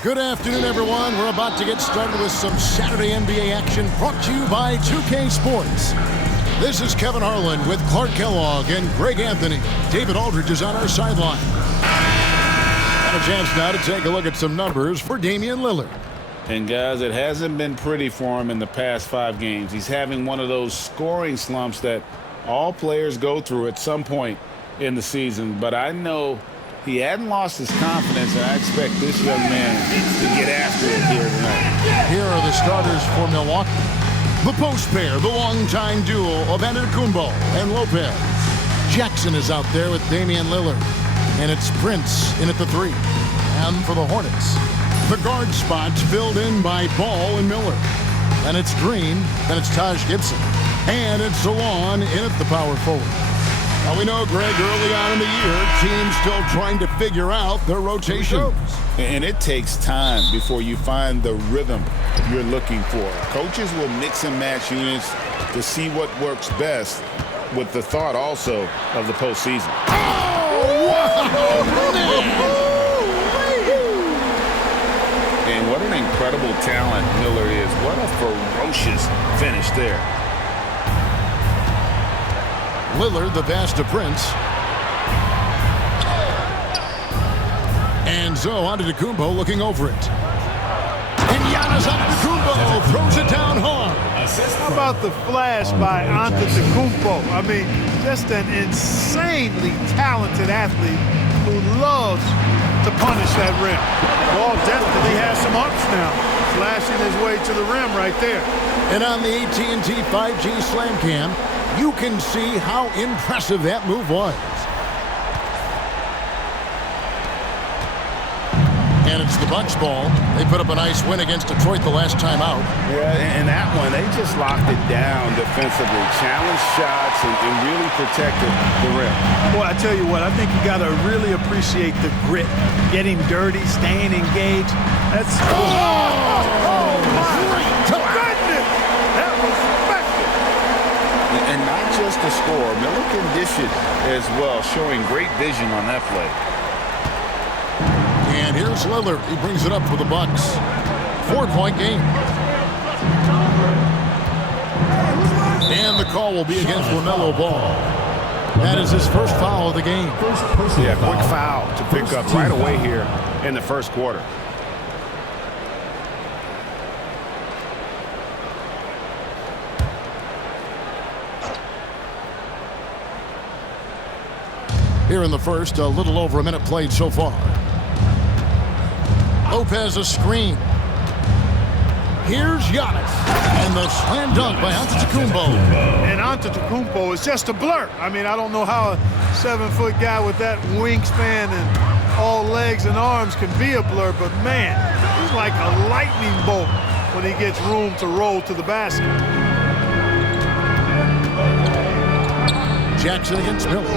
Good afternoon, everyone. We're about to get started with some Saturday NBA action brought to you by 2K Sports. This is Kevin Harlan with Clark Kellogg and Greg Anthony. David Aldridge is on our sideline. Got a chance now to take a look at some numbers for Damian Lillard. And guys, it hasn't been pretty for him in the past 5 games. He's having one of those scoring slumps that all players go through at some point in the season. But I know he hadn't lost his confidence, and I expect this young man to get after it here tonight. Here are the starters for Milwaukee. The post pair, the longtime duo of Antetokounmpo and Lopez. Jackson is out there with Damian Lillard, and it's Prince in at the 3. And for the Hornets, the guard spots filled in by Ball and Miller. And it's Green, then it's Taj Gibson, and it's Salon in at the power forward. Now we know, Greg, early on in the year, teams still trying to figure out their rotations. And it takes time before you find the rhythm you're looking for. Coaches will mix and match units to see what works best, with the thought also of the postseason. Oh, wow! And what an incredible talent Miller is. What a ferocious finish there. Lillard, the pass to Prince. And so Antetokounmpo looking over it. And Giannis Antetokounmpo throws it down hard. How about the flash by Antetokounmpo? I mean, just an insanely talented athlete who loves to punish that rim. Ball definitely has some ups now, flashing his way to the rim right there. And on the AT&T 5G Slam Cam, you can see how impressive that move was. And it's the Bucks ball. They put up a nice win against Detroit the last time out. Yeah, and that one, they just locked it down defensively. Challenged shots and really protected the rim. Boy, I tell you what, I think you got to really appreciate the grit. Getting dirty, staying engaged. That's... Oh, my goodness! That was effective. And not just the score. Miller can dish it as well, showing great vision on that play. And here's Lillard. He brings it up for the Bucks. 4-point game. And the call will be against LaMelo Ball. That is his first foul of the game. Yeah, quick foul to pick up right away here in the first quarter. Here in the first, a little over a minute played so far. Lopez a screen. Here's Giannis. And the slam dunk by Antetokounmpo. And Antetokounmpo is just a blur. I mean, I don't know how a 7-foot guy with that wingspan and all legs and arms can be a blur, but man, he's like a lightning bolt when he gets room to roll to the basket. Jackson against Miller.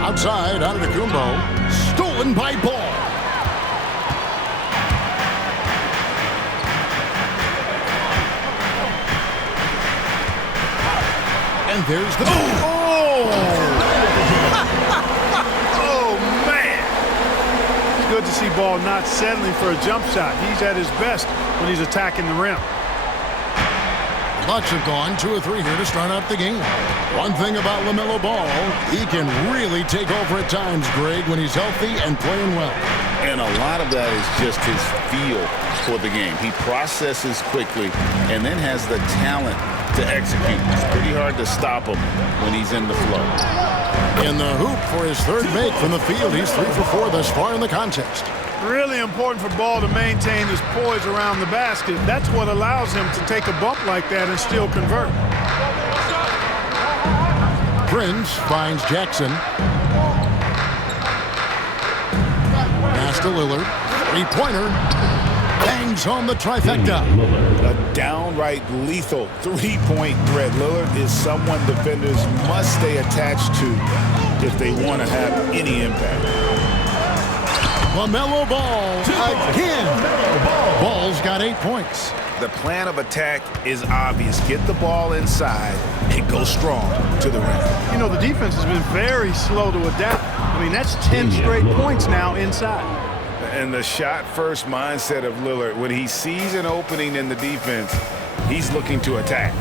Outside, Antetokounmpo. Stolen by Ball. And there's the... Oh! Oh, man! It's good to see Ball not settling for a jump shot. He's at his best when he's attacking the rim. Bucks have gone 2 or 3 here to start out the game. One thing about LaMelo Ball, he can really take over at times, Greg, when he's healthy and playing well. And a lot of that is just his feel for the game. He processes quickly and then has the talent to execute. It's pretty hard to stop him when he's in the flow. In the hoop for his 3rd make from the field, he's 3 for 4 thus far in the contest. Really important for Ball to maintain his poise around the basket. That's what allows him to take a bump like that and still convert. Prince finds Jackson. Pass to Lillard. 3-pointer. Bangs home the trifecta. A downright lethal 3-point threat. Lillard is someone defenders must stay attached to if they want to have any impact. LaMelo Ball again. Ball's got 8 points. The plan of attack is obvious. Get the ball inside and go strong to the rim. You know, the defense has been very slow to adapt. I mean, that's 10 straight points now inside. And the shot-first mindset of Lillard, when he sees an opening in the defense, he's looking to attack.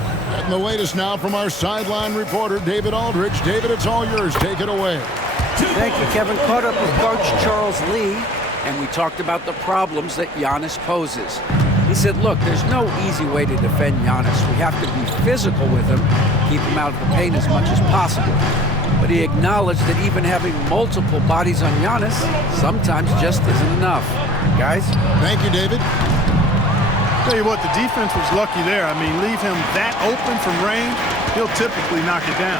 And the latest now from our sideline reporter, David Aldridge. David, it's all yours. Take it away. Thank you, Kevin. Caught up with Coach Charles Lee, and we talked about the problems that Giannis poses. He said, look, there's no easy way to defend Giannis. We have to be physical with him, keep him out of the paint as much as possible. But he acknowledged that even having multiple bodies on Giannis sometimes just isn't enough. Guys? Thank you, David. Tell you what, the defense was lucky there. I mean, leave him that open from range, he'll typically knock it down.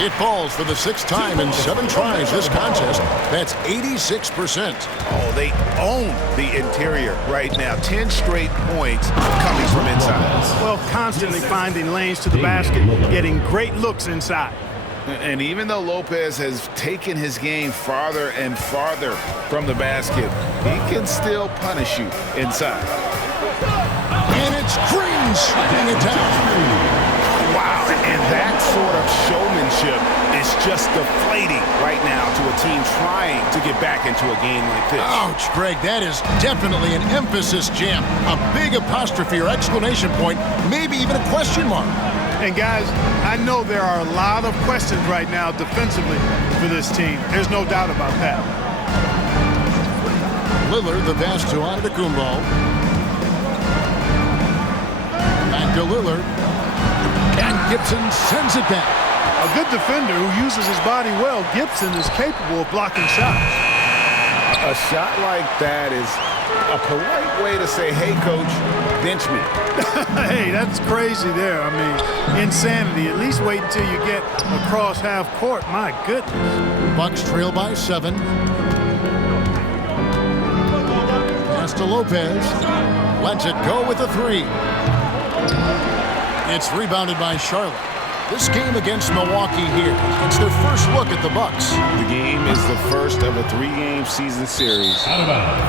It falls for the 6th time in 7 tries this contest. That's 86%. Oh, they own the interior right now. 10 straight points coming from inside. Well, constantly finding lanes to the basket, getting great looks inside. And even though Lopez has taken his game farther and farther from the basket, he can still punish you inside. And it's Green shooting it down. Wow, and that sort of showmanship is just deflating right now to a team trying to get back into a game like this. Ouch, Greg, that is definitely an emphasis jam. A big apostrophe or exclamation point, maybe even a question mark. And guys, I know there are a lot of questions right now defensively for this team. There's no doubt about that. Lillard, the pass to Antetokounmpo. Back to Lillard. And Gibson sends it back. A good defender who uses his body well, Gibson is capable of blocking shots. A shot like that is a polite way to say, hey, coach, bench me. Hey, that's crazy there. I mean, insanity. At least wait until you get across half court. My goodness. Bucks trail by 7. Pass to Lopez. Lets it go with a 3. It's rebounded by Charlotte. This game against Milwaukee here, it's their first look at the Bucks. The game is the first of a 3-game season series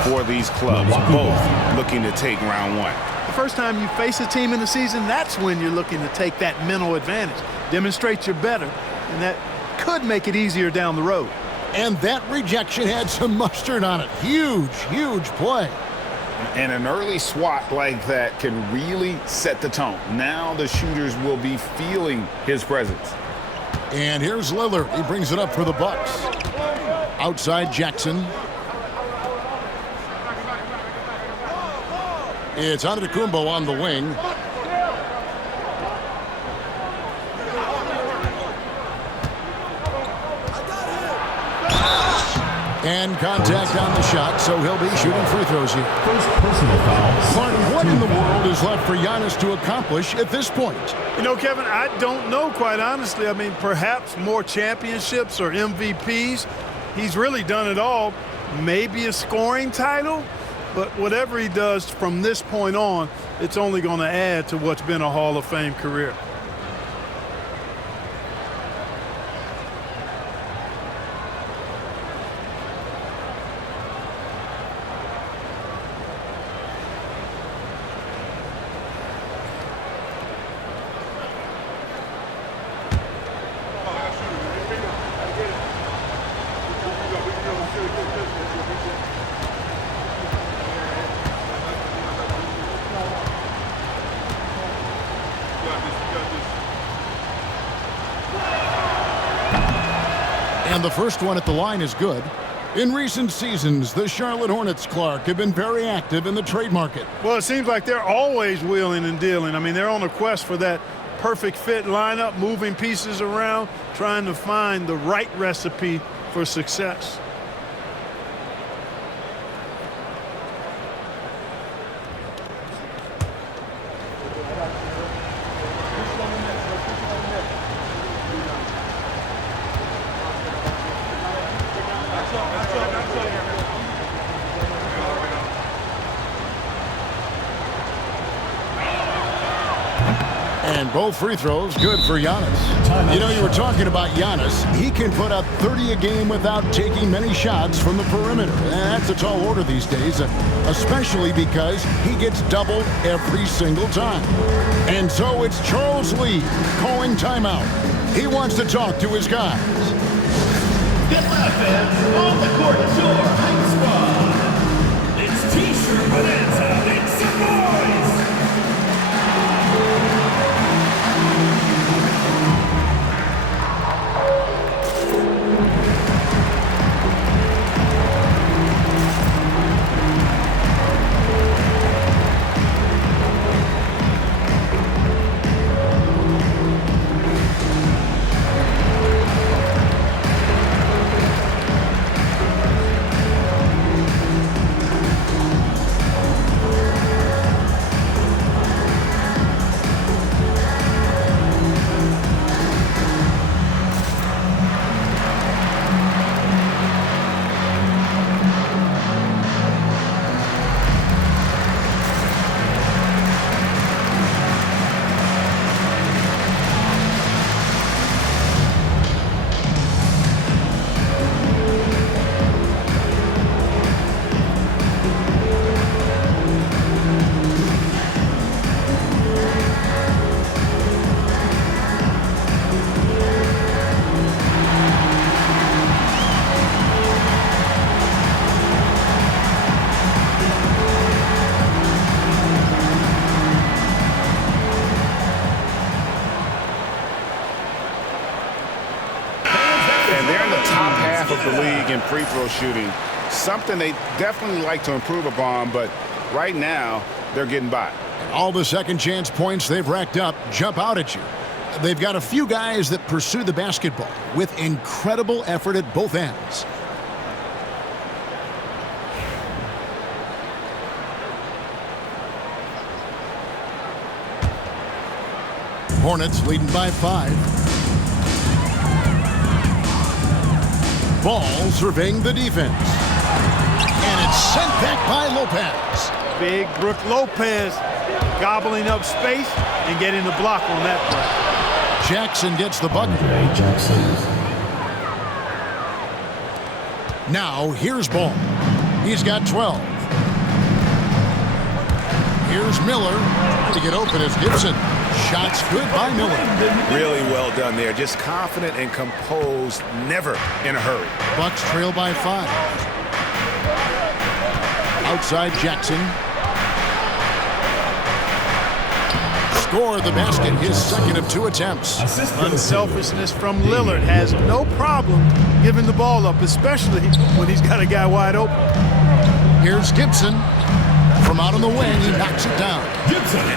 for these clubs, both looking to take round 1. The first time you face a team in the season, that's when you're looking to take that mental advantage. Demonstrate you're better, and that could make it easier down the road. And that rejection had some mustard on it. Huge, huge play. And an early swat like that can really set the tone. Now the shooters will be feeling his presence. And here's Lillard. He brings it up for the Bucks. Outside Jackson. It's Antetokounmpo on the wing. And contact on the shot, so he'll be shooting free throws here. First personal foul. Clark, what in the world is left for Giannis to accomplish at this point? You know, Kevin, I don't know, quite honestly. I mean, perhaps more championships or MVPs. He's really done it all. Maybe a scoring title, but whatever he does from this point on, it's only going to add to what's been a Hall of Fame career. And the first one at the line is good. In recent seasons, the Charlotte Hornets, Clark, have been very active in the trade market. Well, it seems like they're always wheeling and dealing. I mean, they're on a quest for that perfect fit lineup, moving pieces around, trying to find the right recipe for success. And both free throws good for Giannis. You know, you were talking about Giannis. He can put up 30 a game without taking many shots from the perimeter. And that's a tall order these days, especially because he gets doubled every single time. And so it's Charles Lee calling timeout. He wants to talk to his guys. Get loud, fans. On the court, your hype squad. It's T-shirt bonanza. Make some noise. Of the league in free throw shooting, something they definitely like to improve upon, but right now they're getting by. All the second chance points they've racked up jump out at you. They've got a few guys that pursue the basketball with incredible effort at both ends. Hornets leading by 5. Ball surveying the defense. And it's sent back by Lopez. Big Brook Lopez gobbling up space and getting the block on that play. Jackson gets the bucket. Now here's Ball. He's got 12. Here's Miller to get open as Gibson. Shots good by Miller. Really well done there. Just confident and composed, never in a hurry. Bucks trail by 5. Outside Jackson. Score the basket, his second of 2 attempts. Unselfishness from Lillard has no problem giving the ball up, especially when he's got a guy wide open. Here's Gibson. From out on the wing, he knocks it down.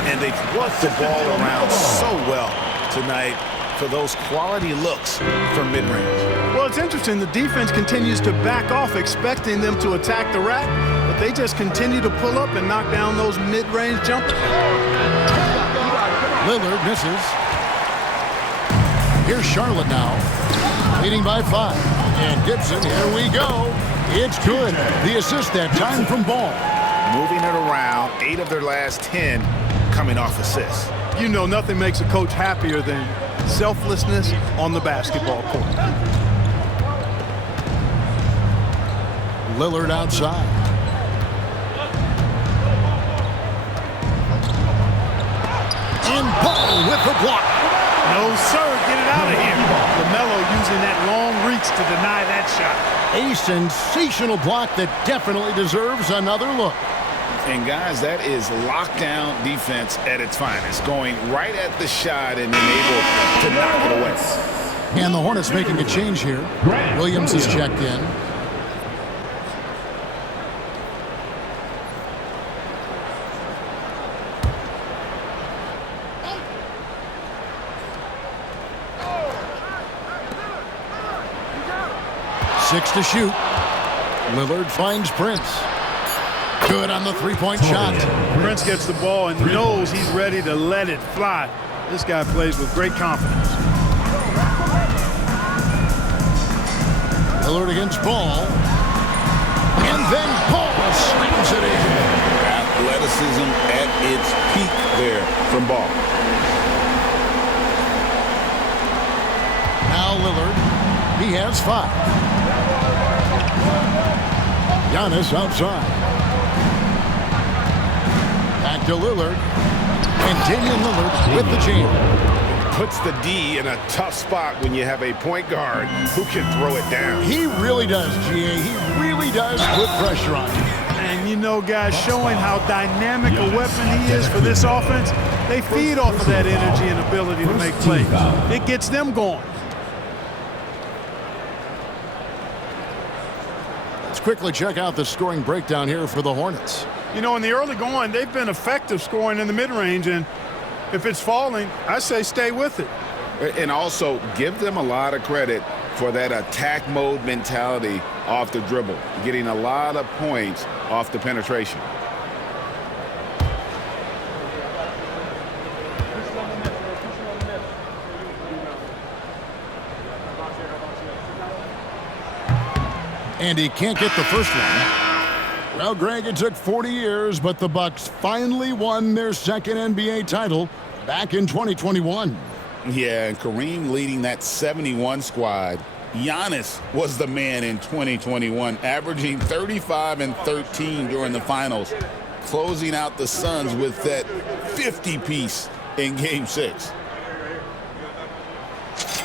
And they've worked the ball around so well tonight for those quality looks from mid-range. Well, it's interesting. The defense continues to back off, expecting them to attack the rack, but they just continue to pull up and knock down those mid-range jumpers. Lillard misses. Here's Charlotte now, leading by 5. And Gibson, here we go. It's good. The assist that time from Ball. Moving it around, 8 of their last 10 coming off assists. You know, nothing makes a coach happier than selflessness on the basketball court. Lillard outside. And Ball with the block. No, sir. Get it out of here. LaMelo using that long reach to deny that shot. A sensational block that definitely deserves another look. And guys, that is lockdown defense at its finest, going right at the shot and being able to knock it away. And the Hornets making a change here. Williams is checked in. Six to shoot. Lillard finds Prince. Good on the three-point shot. Prince gets the ball and knows he's ready to let it fly. This guy plays with great confidence. Lillard against Ball. And then Ball slams it in. Athleticism at its peak there from Ball. Lillard. He has 5. Giannis outside. Back to Lillard. And Damian Lillard with the jam. Puts the D in a tough spot when you have a point guard who can throw it down. He really does, GA. He really does put pressure on him. And you know, guys, showing how dynamic a weapon he is for this offense, they feed off of that energy and ability to make plays. It gets them going. Let's quickly check out the scoring breakdown here for the Hornets. You know, in the early going, they've been effective scoring in the mid-range, and if it's falling, I say stay with it. And also give them a lot of credit for that attack mode mentality off the dribble, getting a lot of points off the penetration. And he can't get the first one. Well, Greg, it took 40 years, but the Bucks finally won their second NBA title back in 2021. Yeah, and Kareem leading that 71 squad. Giannis was the man in 2021, averaging 35 and 13 during the finals, closing out the Suns with that 50-piece in Game 6.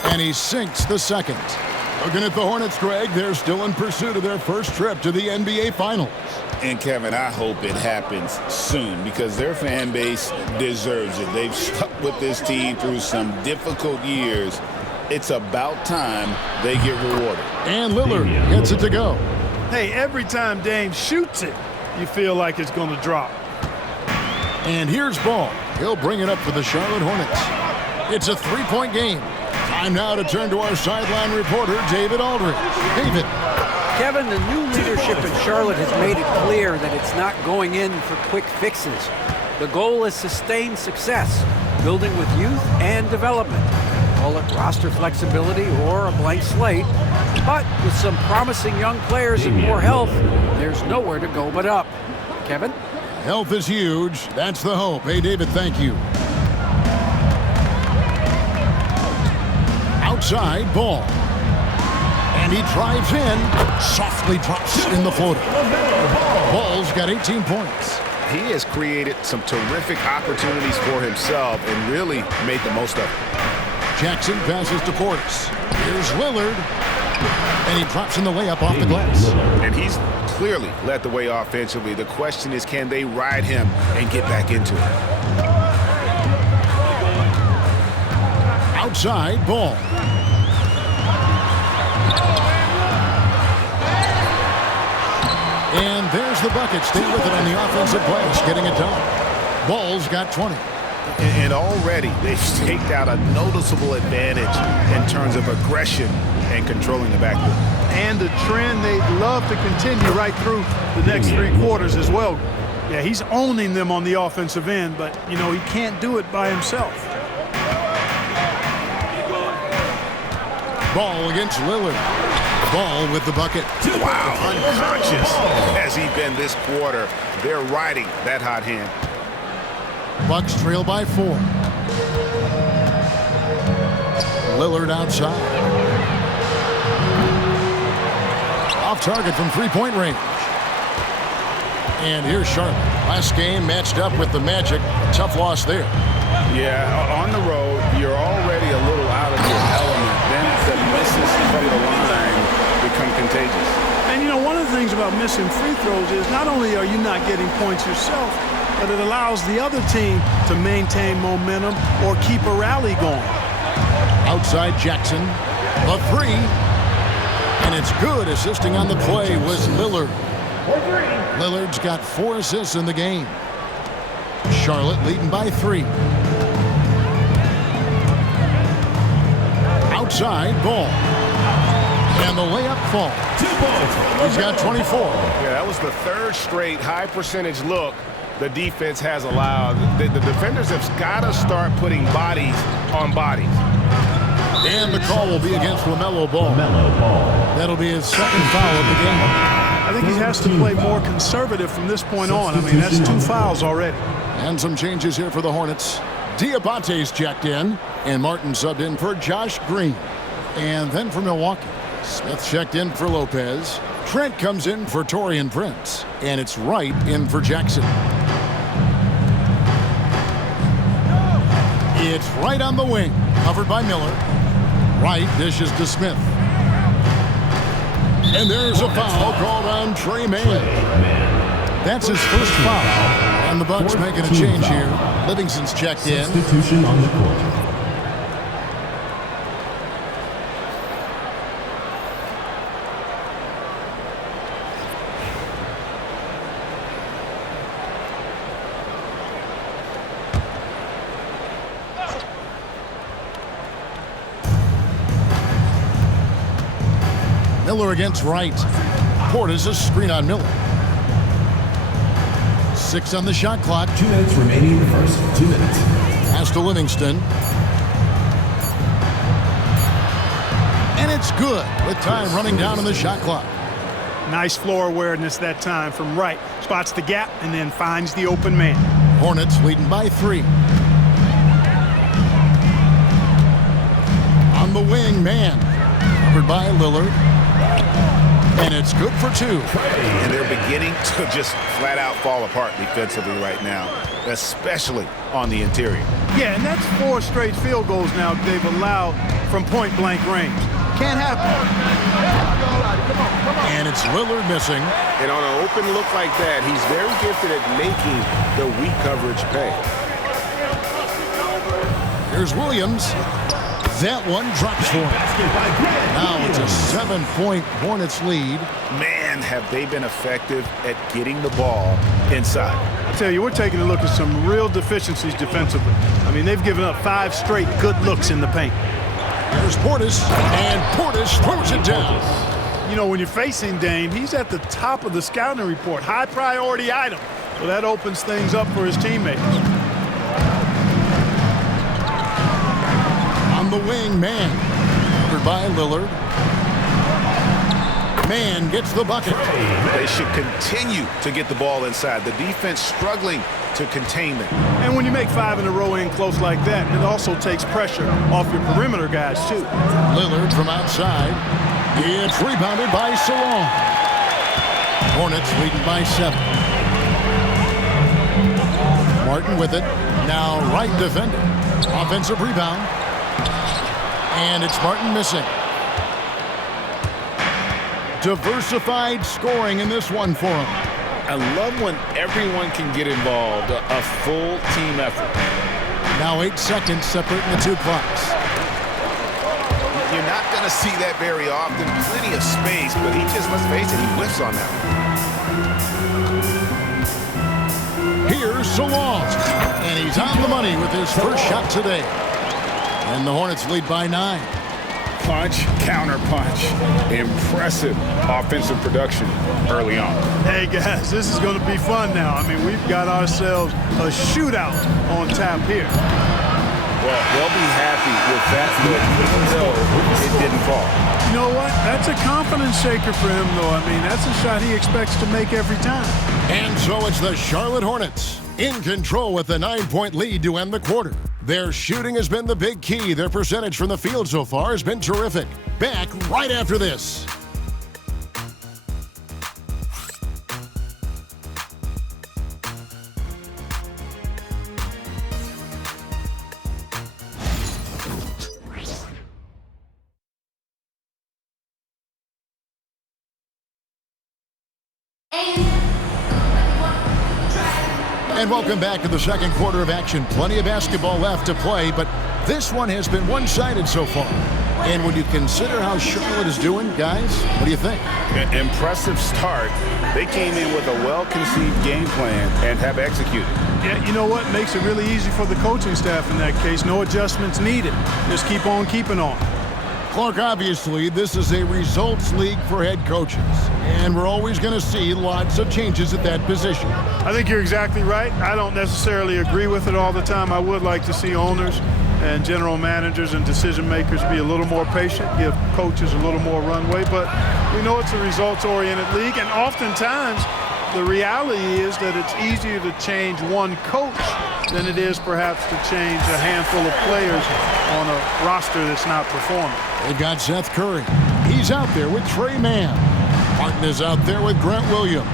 And he sinks the second. Looking at the Hornets, Greg, they're still in pursuit of their first trip to the NBA Finals. And, Kevin, I hope it happens soon because their fan base deserves it. They've stuck with this team through some difficult years. It's about time they get rewarded. And Lillard gets it to go. Hey, every time Dame shoots it, you feel like it's going to drop. And here's Ball. He'll bring it up for the Charlotte Hornets. It's a 3-point game. Time now to turn to our sideline reporter, David Aldridge. David. Kevin, the new leadership in Charlotte has made it clear that it's not going in for quick fixes. The goal is sustained success, building with youth and development. Call it roster flexibility or a blank slate. But with some promising young players and more health, there's nowhere to go but up. Kevin? Health is huge. That's the hope. Hey, David, thank you. Outside, Ball. And he drives in, softly drops in the floater. Ball's got 18 points. He has created some terrific opportunities for himself and really made the most of it. Jackson passes to Portis. Here's Lillard. And he drops in the layup off the glass. And he's clearly led the way offensively. The question is, can they ride him and get back into it? Outside, Ball. And there's the bucket. Stay with it on the offensive glass, getting it done. Ball's got 20. And already they've staked out a noticeable advantage in terms of aggression and controlling the backcourt. And the trend they'd love to continue right through the next 3 quarters as well. Yeah, he's owning them on the offensive end, but, you know, he can't do it by himself. Ball against Lillard. Ball with the bucket. Wow, unconscious has he been this quarter. They're riding that hot hand. Bucks trail by 4. Lillard outside. Off target from 3-point range. And here's Charlotte. Last game matched up with the Magic. A tough loss there. Yeah, on the road, you're already a little out of your element. Then the misses from the line become contagious. And, you know, one of the things about missing free throws is not only are you not getting points yourself, but it allows the other team to maintain momentum or keep a rally going. Outside Jackson. The 3. And it's good. Assisting on the play was Lillard. Lillard's got 4 assists in the game. Charlotte leading by 3. Outside, Ball. And the layup falls. He's got 24. Yeah, that was the 3rd straight high percentage look the defense has allowed. The defenders have got to start putting bodies on bodies. And the call will be against LaMelo Ball. That'll be his 2nd foul of the game. I think he has to play more conservative from this point on. I mean, that's 2 fouls already. And some changes here for the Hornets. Diabate's checked in, and Martin subbed in for Josh Green. And then for Milwaukee, Smith checked in for Lopez. Trent comes in for Taurean Prince. And it's Wright in for Jackson. It's Wright on the wing, covered by Miller. Wright dishes to Smith. And there's a foul called on Trey Mann. That's his first foul. And the Bucks making a change here. Livingston's checked in. Substitution on the court. Miller against Wright. Portis a screen on Miller. 6 on the shot clock. 2 minutes remaining in the first. 2 minutes. Pass to Livingston. And it's good with time running down on the shot clock. Nice floor awareness that time from Wright. Spots the gap and then finds the open man. Hornets leading by 3. On the wing, Mann. Covered by Lillard. And it's good for 2. And they're beginning to just flat out fall apart defensively right now, especially on the interior. Yeah, and that's 4 straight field goals now they've allowed from point-blank range. Can't happen. And it's Lillard missing. And on an open look like that, he's very gifted at making the weak coverage pay. Here's Williams. That one drops for him. Now it's a 7-point Hornets lead. Man, have they been effective at getting the ball inside. I tell you, we're taking a look at some real deficiencies defensively. I mean, they've given up 5 straight good looks in the paint. Here's Portis, and Portis throws it down. You know, when you're facing Dame, he's at the top of the scouting report. High priority item. So that opens things up for his teammates. On the wing, Mann. Covered by Lillard. Mann gets the bucket. They should continue to get the ball inside. The defense struggling to contain them. And when you make 5 in a row in close like that, it also takes pressure off your perimeter guys, too. Lillard from outside. It's rebounded by Salon. Hornets leading by 7. Martin with it. Now Wright defending. Offensive rebound. And it's Martin missing. Diversified scoring in this one for him. I love when everyone can get involved, a full team effort. Now 8 seconds separating the 2 clocks. You're not going to see that very often. Plenty of space, but he just, let's face it, he whiffs on that one. Here's Salon. And he's on the money with his first shot today. And the Hornets lead by 9. Punch, counter punch. Impressive offensive production early on. Hey, guys, this is going to be fun now. I mean, we've got ourselves a shootout on tap here. Well, they'll be happy with that look, even though it didn't fall. You know what? That's a confidence shaker for him, though. I mean, that's a shot he expects to make every time. And so it's the Charlotte Hornets in control with a 9-point lead to end the quarter. Their shooting has been the big key. Their percentage from the field so far has been terrific. Back right after this. And welcome back to the second quarter of action. Plenty of basketball left to play, but this one has been one-sided so far. And when you consider how Charlotte is doing, guys, what do you think? Impressive start. They came in with a well-conceived game plan and have executed. Yeah, you know what? Makes it really easy for the coaching staff in that case. No adjustments needed. Just keep on keeping on. Clark, obviously, this is a results league for head coaches, and we're always going to see lots of changes at that position. I think you're exactly right. I don't necessarily agree with it all the time. I would like to see owners and general managers and decision makers be a little more patient, give coaches a little more runway, but we know it's a results-oriented league, and oftentimes the reality is that it's easier to change one coach than it is perhaps to change a handful of players on a roster that's not performing. They've got Seth Curry. He's out there with Trey Mann. Martin is out there with Grant Williams.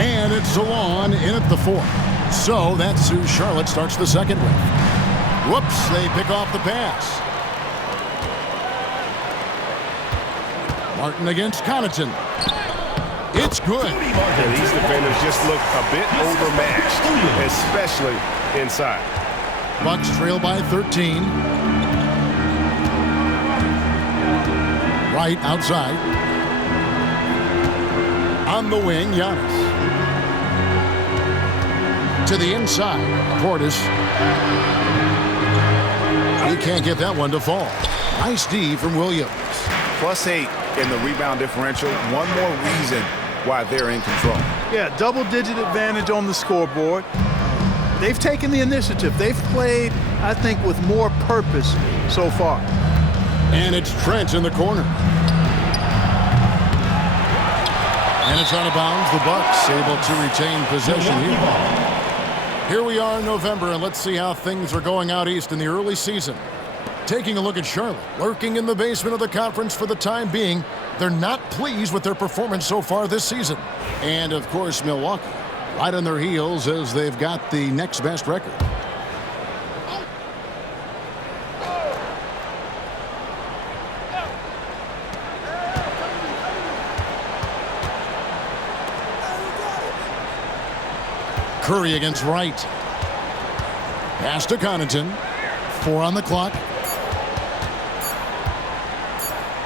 And it's Zalon in at the 4th. So that's who Charlotte starts the second with. Whoops, they pick off the pass. Martin against Connaughton. It's good. Yeah, these defenders just look a bit overmatched, especially inside. Bucks trail by 13. Right outside. On the wing, Giannis. To the inside, Portis. He can't get that one to fall. Nice D from Williams. +8 in the rebound differential. One more reason why they're in control. Yeah, double-digit advantage on the scoreboard. They've taken the initiative. They've played, I think, with more purpose so far. And it's Trent in the corner. And it's out of bounds. The Bucks able to retain possession here. Here we are in November, and let's see how things are going out east in the early season. Taking a look at Charlotte, lurking in the basement of the conference for the time being. They're not pleased with their performance so far this season. And, of course, Milwaukee, right on their heels as they've got the next best record. Curry against Wright. Pass to Connaughton. 4 on the clock.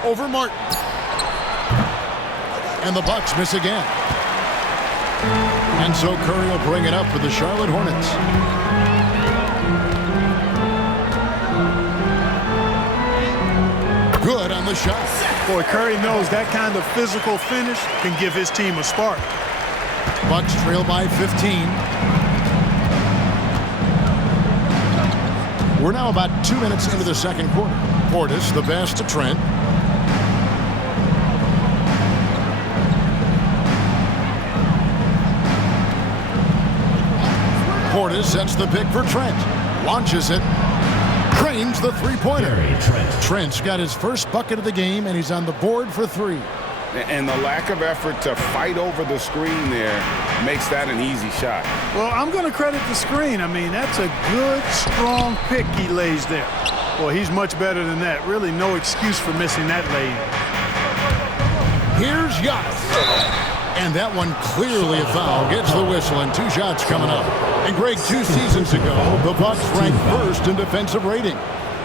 Over Martin. And the Bucks miss again. And so Curry will bring it up for the Charlotte Hornets. Good on the shot. Boy, Curry knows that kind of physical finish can give his team a spark. Bucks trail by 15. We're now about 2 minutes into the second quarter. Portis, the pass to Trent. Portis sets the pick for Trent. Launches it. Cranes the three-pointer. Trent's got his first bucket of the game, and he's on the board for 3. And the lack of effort to fight over the screen there makes that an easy shot. Well, I'm going to credit the screen. I mean, that's a good, strong pick he lays there. Well, he's much better than that. Really no excuse for missing that lay-in. Here's Giannis. And that one clearly a foul. Gets the whistle, and 2 shots coming up. And Greg, 2 seasons ago, the Bucks ranked first in defensive rating.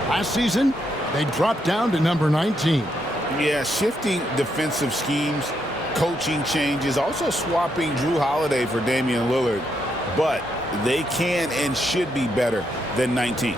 Last season, they dropped down to number 19. Yeah, shifting defensive schemes, coaching changes, also swapping Drew Holiday for Damian Lillard. But they can and should be better than 19.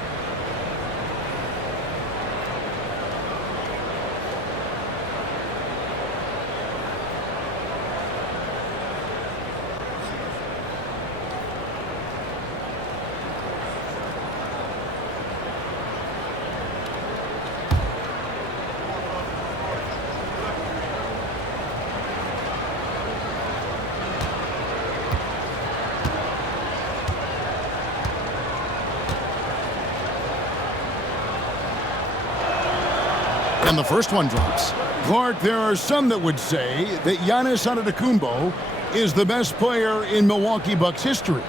And the first one drops. Clark, there are some that would say that Giannis Antetokounmpo is the best player in Milwaukee Bucks history.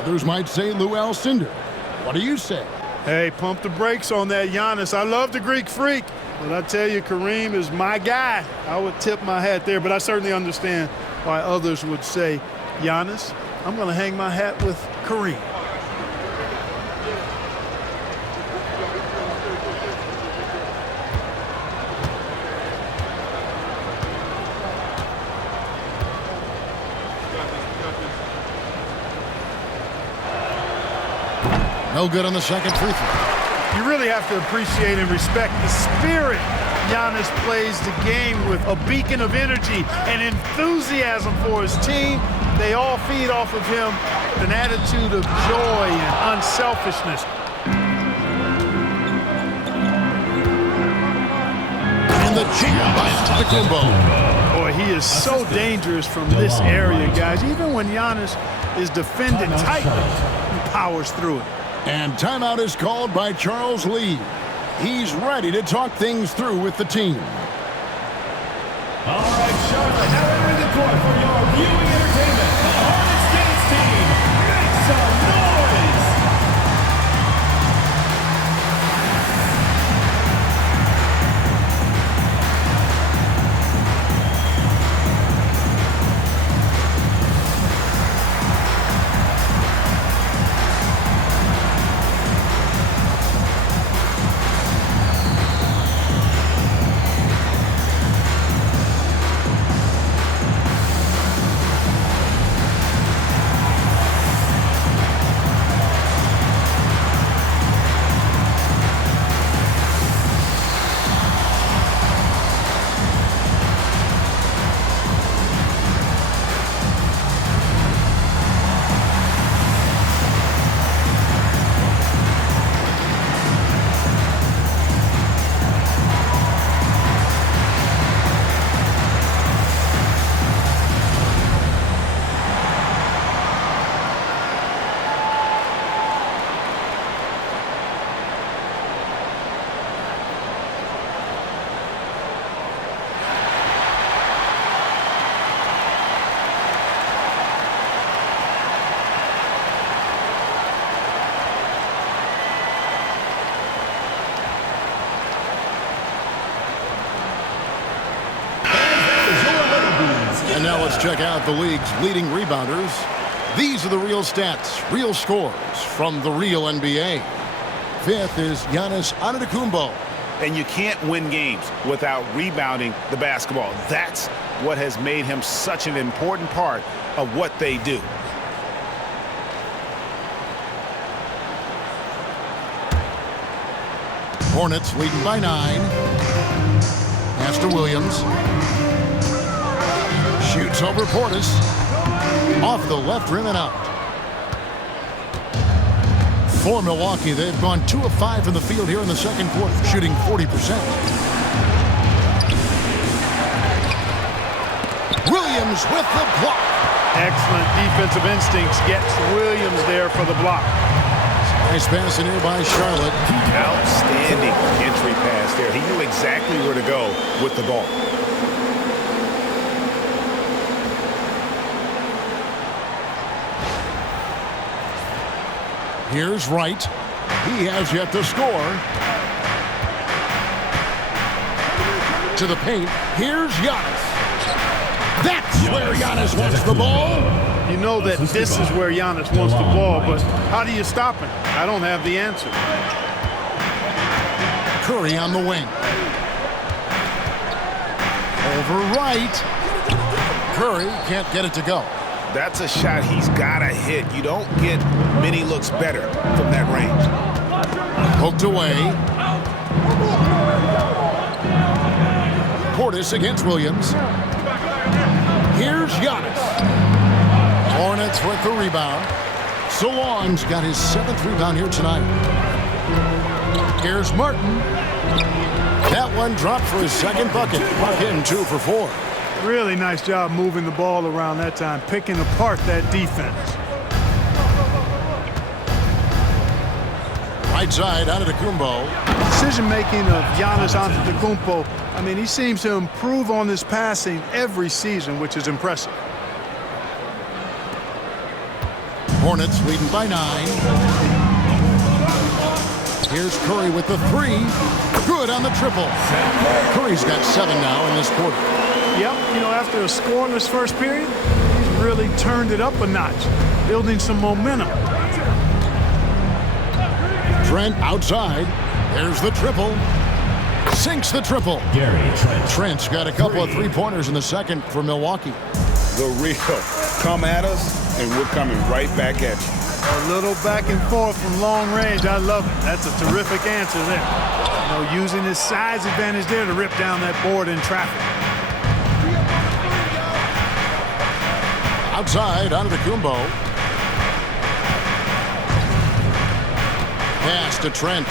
Others might say Lou Alcindor. What do you say? Hey, pump the brakes on that Giannis. I love the Greek Freak, but I tell you, Kareem is my guy. I would tip my hat there, but I certainly understand why others would say Giannis. I'm going to hang my hat with Kareem. No good on the second free throw. You really have to appreciate and respect the spirit Giannis plays the game with, a beacon of energy and enthusiasm for his team. They all feed off of him, an attitude of joy and unselfishness. And the jam by Antetokounmpo. Boy, he is so dangerous from this area, guys. Even when Giannis is defending tightly, powers through it. And timeout is called by Charles Lee. He's ready to talk things through with the team. All right, Charlotte, now entering the court for your viewing entertainment. The Hornets dance team. Make some noise! And now let's check out the league's leading rebounders. These are the real stats, real scores from the real NBA. Fifth is Giannis Antetokounmpo. And you can't win games without rebounding the basketball. That's what has made him such an important part of what they do. Hornets leading by 9. Pass to Williams. Shoots over Portis. Off the left rim and out. For Milwaukee, they've gone 2 of 5 from the field here in the second quarter, shooting 40%. Williams with the block. Excellent defensive instincts gets Williams there for the block. Nice pass in here by Charlotte. Outstanding entry pass there. He knew exactly where to go with the ball. Here's Wright. He has yet to score. To the paint. Here's Giannis. That's where Giannis wants the ball. You know that this is where Giannis wants the ball, but how do you stop him? I don't have the answer. Curry on the wing. Over Wright. Curry can't get it to go. That's a shot he's got to hit. You don't get many looks better from that range. Poked away. Portis against Williams. Here's Giannis. Hornets with the rebound. Solong's got his 7th rebound here tonight. Here's Martin. That one dropped for his second bucket. Mark in 2 for 4. Really nice job moving the ball around that time, picking apart that defense. Right side, Antetokounmpo. Decision-making of Giannis Antetokounmpo, I mean, he seems to improve on his passing every season, which is impressive. Hornets leading by 9. Here's Curry with the 3. Good on the triple. Curry's got 7 now in this quarter. Yep, you know, after a scoreless first period, he's really turned it up a notch, building some momentum. Trent outside. There's the triple. Sinks the triple. Trent's got a couple of three-pointers in the second for Milwaukee. The real. Come at us, and we're coming right back at you. A little back and forth from long range. I love it. That's a terrific answer there. You know, using his size advantage there to rip down that board in traffic. Outside, Antetokounmpo. Pass to Trent.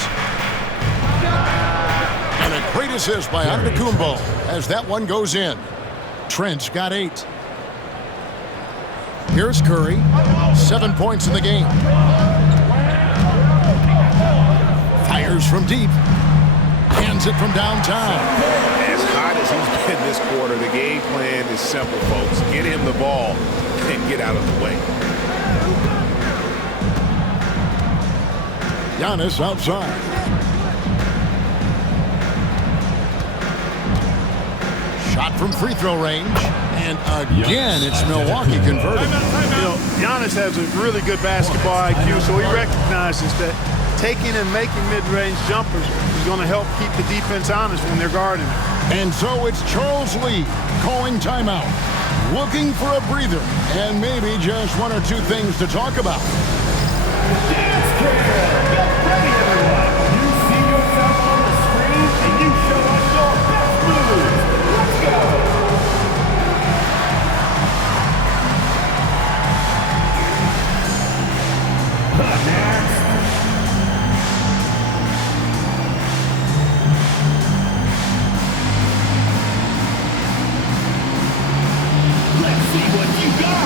And a great assist by Antetokounmpo as that one goes in. Trent's got 8. Here's Curry. 7 points in the game. fires from deep. Hands it from downtown. As hot as he's been this quarter, the game plan is simple, folks. Get him the ball and get out of the way. Giannis outside. Shot from free throw range. And again, it's Milwaukee converted. You know, Giannis has a really good basketball IQ, so he recognizes that taking and making mid-range jumpers is going to help keep the defense honest when they're guarding him. And so it's Charles Lee calling timeout, looking for a breather, and maybe just one or two things to talk about. Dance Critical. Get ready, everyone. You see yourself on the screen, and you show us your best moves. Let's go. Next. Let's see what you got.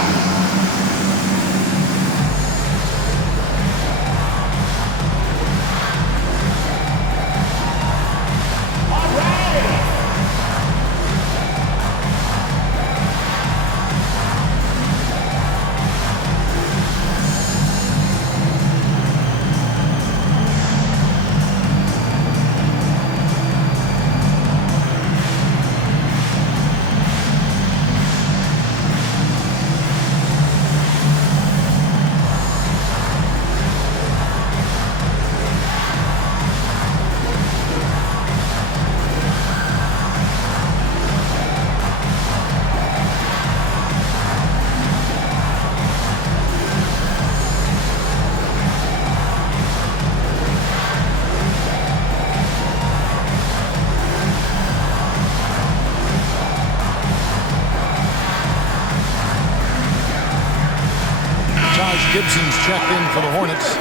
Gibson's checked in for the Hornets.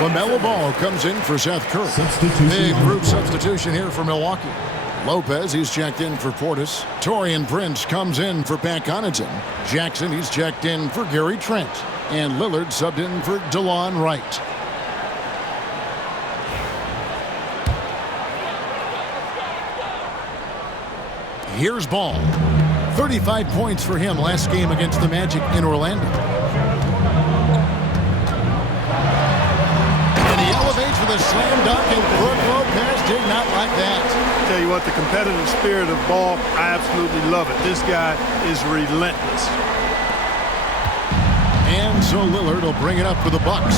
LaMelo Ball comes in for Seth Curry. Big group substitution here for Milwaukee. Lopez, he's checked in for Portis. Taurean Prince comes in for Pat Connaughton. Jackson, he's checked in for Gary Trent. And Lillard subbed in for DeLon Wright. Here's Ball. 35 points for him last game against the Magic in Orlando. With a slam dunk, and Brook Lopez did not like that. Tell you what, the competitive spirit of Ball, I absolutely love it. This guy is relentless. And so Lillard will bring it up for the Bucks,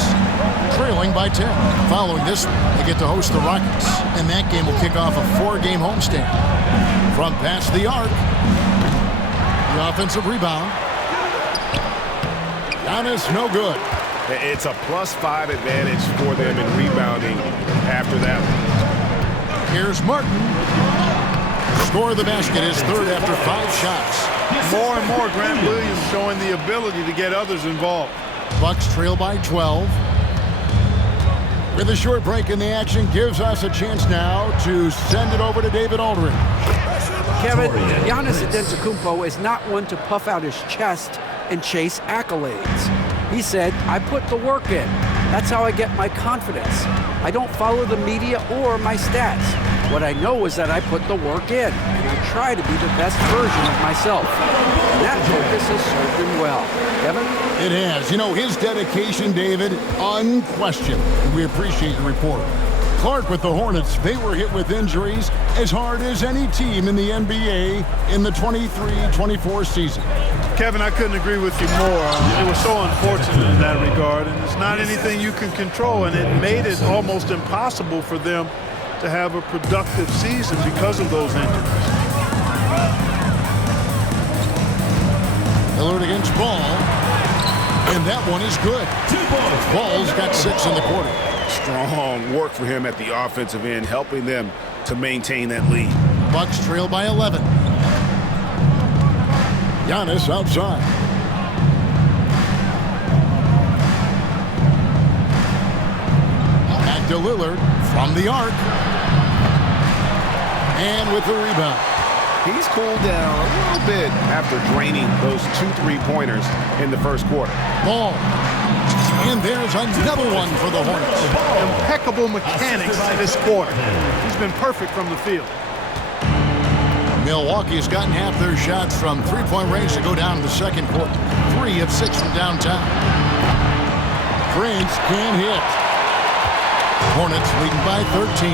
trailing by 10. Following this, they get to host the Rockets, and that game will kick off a 4-game homestand. From past the arc, the offensive rebound. Giannis, no good. It's a +5 advantage for them in rebounding after that one. Here's Martin. Score the basket, his third after 5 shots. More and more, Grant Williams showing the ability to get others involved. Bucks trail by 12. With a short break in the action, gives us a chance now to send it over to David Aldridge. Kevin, Giannis Antetokounmpo is not one to puff out his chest and chase accolades. He said, I put the work in. That's how I get my confidence. I don't follow the media or my stats. What I know is that I put the work in, and I try to be the best version of myself. And that focus has served him well. Kevin? It has. You know, his dedication, David, unquestioned. We appreciate the report. Clark with the Hornets, they were hit with injuries as hard as any team in the NBA in the 23-24 season. Kevin, I couldn't agree with you more. It was so unfortunate in that regard, and it's not anything you can control, and it made it almost impossible for them to have a productive season because of those injuries. Lillard against Ball, and that one is good. Ball's got 6 in the quarter. Strong work for him at the offensive end, helping them to maintain that lead. Bucks trail by 11. Giannis outside. Back to Lillard from the arc. And with the rebound. He's cooled down a little bit after draining those 2 3-pointers in the first quarter. Ball. And there's another one for the Hornets. Impeccable mechanics this quarter. He's been perfect from the field. Milwaukee's gotten half their shots from three-point range to go down in the second quarter. 3 of 6 from downtown. Prince can't hit. Hornets leading by 13.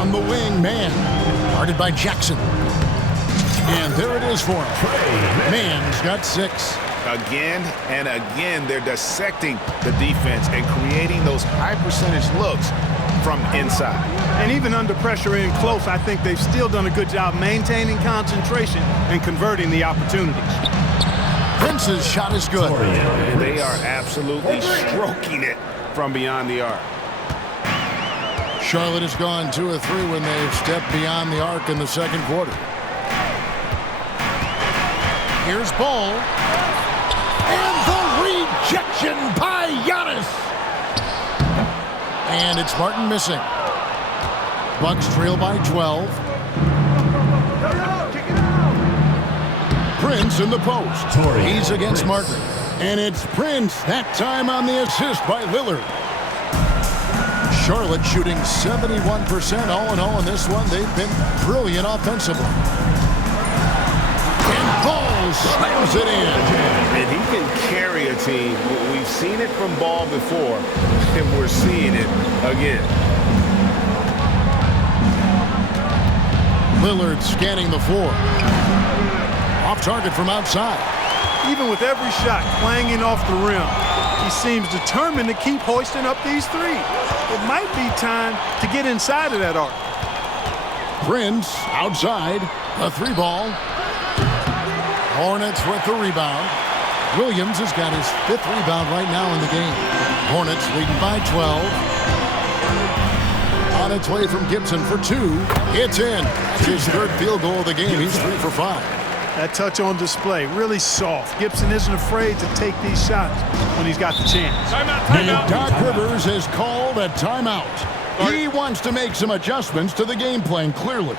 On the wing, man. Guarded by Jackson. And there it is for him. Man's got 6. Again and again, they're dissecting the defense and creating those high-percentage looks from inside. And even under pressure in close, I think they've still done a good job maintaining concentration and converting the opportunities. Prince's shot is good. They are absolutely stroking it from beyond the arc. Charlotte has gone 2 of 3 when they've stepped beyond the arc in the second quarter. Here's Ball. And the rejection by Giannis. And it's Martin missing. Bucks trail by 12. Prince in the post. He's against Martin. And it's Prince, that time on the assist by Lillard. Charlotte shooting 71% all in all in this one. They've been brilliant offensively. And Ball slams it in. And he can carry a team. We've seen it from Ball before, and we're seeing it again. Lillard scanning the floor. Off target from outside. Even with every shot clanging off the rim, he seems determined to keep hoisting up these threes. It might be time to get inside of that arc. Prince outside. A 3-ball. Hornets with the rebound. Williams has got his 5th rebound right now in the game. Hornets leading by 12. On its way from Gibson for 2. It's in. That's his 3rd field goal of the game. He's 3 for 5. That touch on display, really soft. Gibson isn't afraid to take these shots when he's got the chance. And Doc Rivers has called a timeout. He wants to make some adjustments to the game plan, clearly.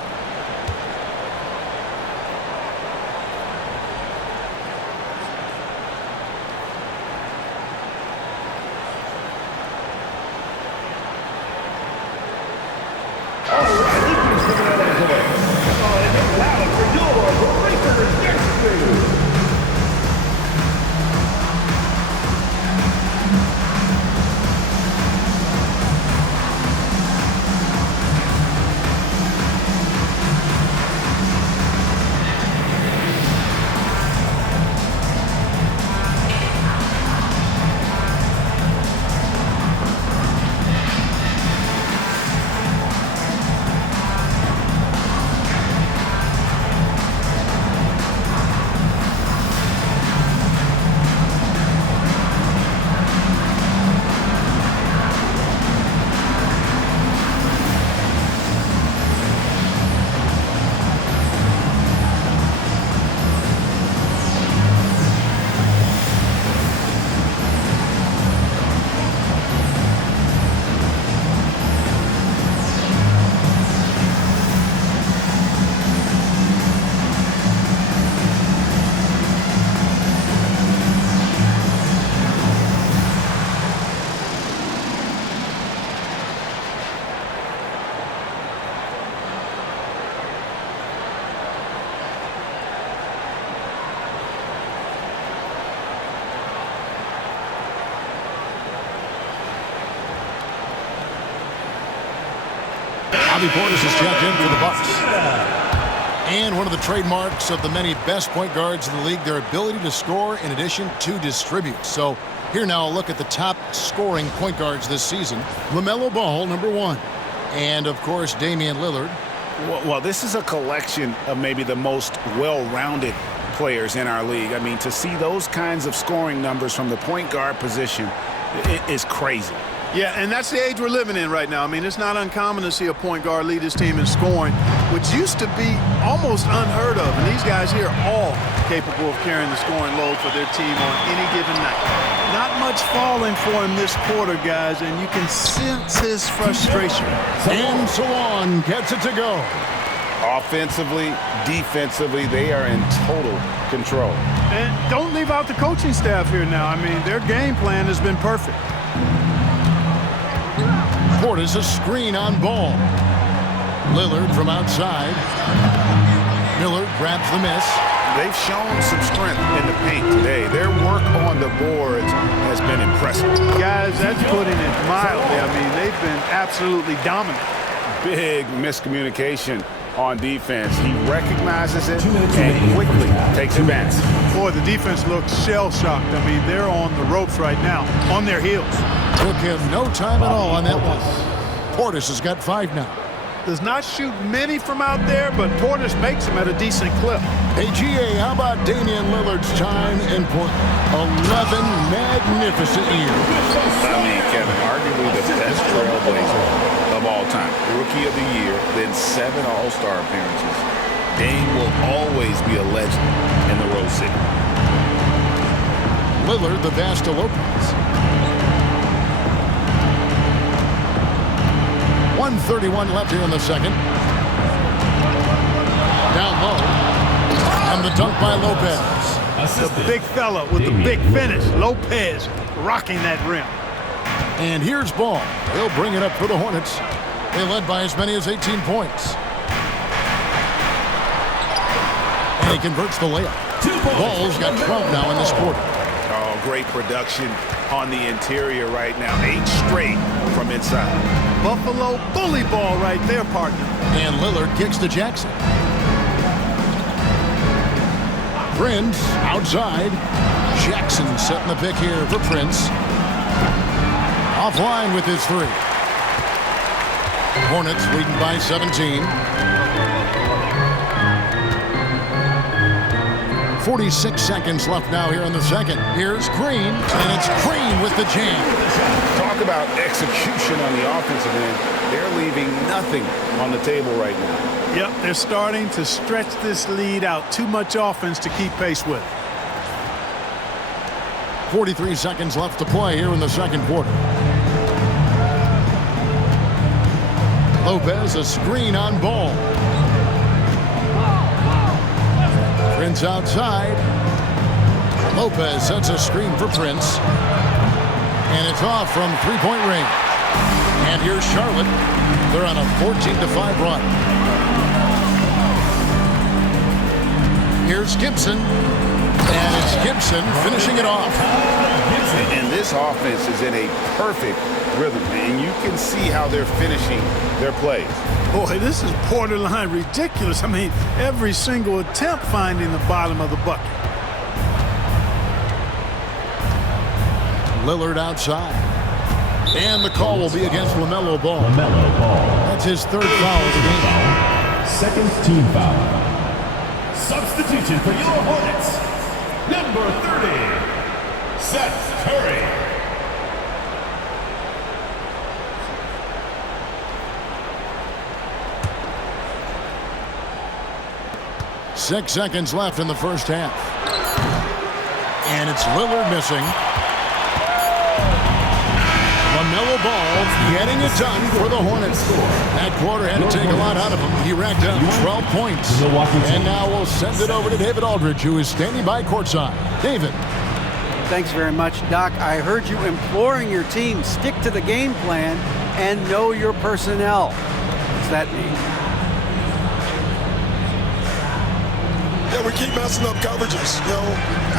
Bobby Portis has checked in for the Bucks. And one of the trademarks of the many best point guards in the league, their ability to score in addition to distribute. So here now a look at the top scoring point guards this season. LaMelo Ball, number 1. And, of course, Damian Lillard. Well, this is a collection of maybe the most well-rounded players in our league. I mean, to see those kinds of scoring numbers from the point guard position is crazy. Yeah, and that's the age we're living in right now. I mean, it's not uncommon to see a point guard lead his team in scoring, which used to be almost unheard of. And these guys here are all capable of carrying the scoring load for their team on any given night. Not much falling for him this quarter, guys, and you can sense his frustration. And Salon gets it to go. Offensively, defensively, they are in total control. And don't leave out the coaching staff here now. I mean, their game plan has been perfect. Portis a screen on ball. Lillard from outside. Miller grabs the miss. They've shown some strength in the paint today. Their work on the boards has been impressive. Guys, that's putting it mildly. I mean, they've been absolutely dominant. Big miscommunication on defense. He recognizes it and quickly takes advantage. Boy, the defense looks shell-shocked. I mean, they're on the ropes right now, on their heels. Took him no time at all on that one. Portis has got 5 now. Does not shoot many from out there, but Portis makes them at a decent clip. Hey, GA, how about Damian Lillard's time in Portland? 11 magnificent years. I mean, Kevin, arguably the best trailblazer of all time. Rookie of the year, then 7 All-Star appearances. Dame will always be a legend in the Rose City. Lillard, the pass to Lopez. 1:31 left here in the second. Down low. And the dunk by Lopez. The big fella with the big finish. Lopez rocking that rim. And here's Ball. He'll bring it up for the Hornets. They led by as many as 18 points. And he converts the layup. Ball's got 12 now in this quarter. Oh, great production on the interior right now. 8 straight from inside. Buffalo bully ball right there, partner. And Lillard kicks to Jackson. Prince outside. Jackson setting the pick here for Prince. Offline with his 3. Hornets leading by 17. 46 seconds left now here in the second. Here's Green, and it's Green with the jam. Talk about execution on the offensive end. They're leaving nothing on the table right now. Yep, they're starting to stretch this lead out. Too much offense to keep pace with. 43 seconds left to play here in the second quarter. Lopez a screen on Ball. Prince outside. Lopez sets a screen for Prince. And it's off from three-point range. And here's Charlotte. They're on a 14-5 run. Here's Gibson. And it's Gibson finishing it off. And this offense is in a perfect rhythm, and you can see how they're finishing their plays. Boy, this is borderline ridiculous. I mean, every single attempt finding the bottom of the bucket. Lillard outside. And the call will be against LaMelo Ball. LaMelo Ball. That's his 3rd foul of the game. Second team foul. Substitution for your Hornets. Number 30, Seth Curry. Six seconds left in the first half. And it's Lillard missing. LaMelo Ball getting it done for the Hornets. That quarter had to take a lot out of him. He racked up 12 points. And now we'll send it over to David Aldridge, who is standing by courtside. David. Thanks very much, Doc. I heard you imploring your team, stick to the game plan and know your personnel. What's that mean? Yeah, we keep messing up coverages. You know,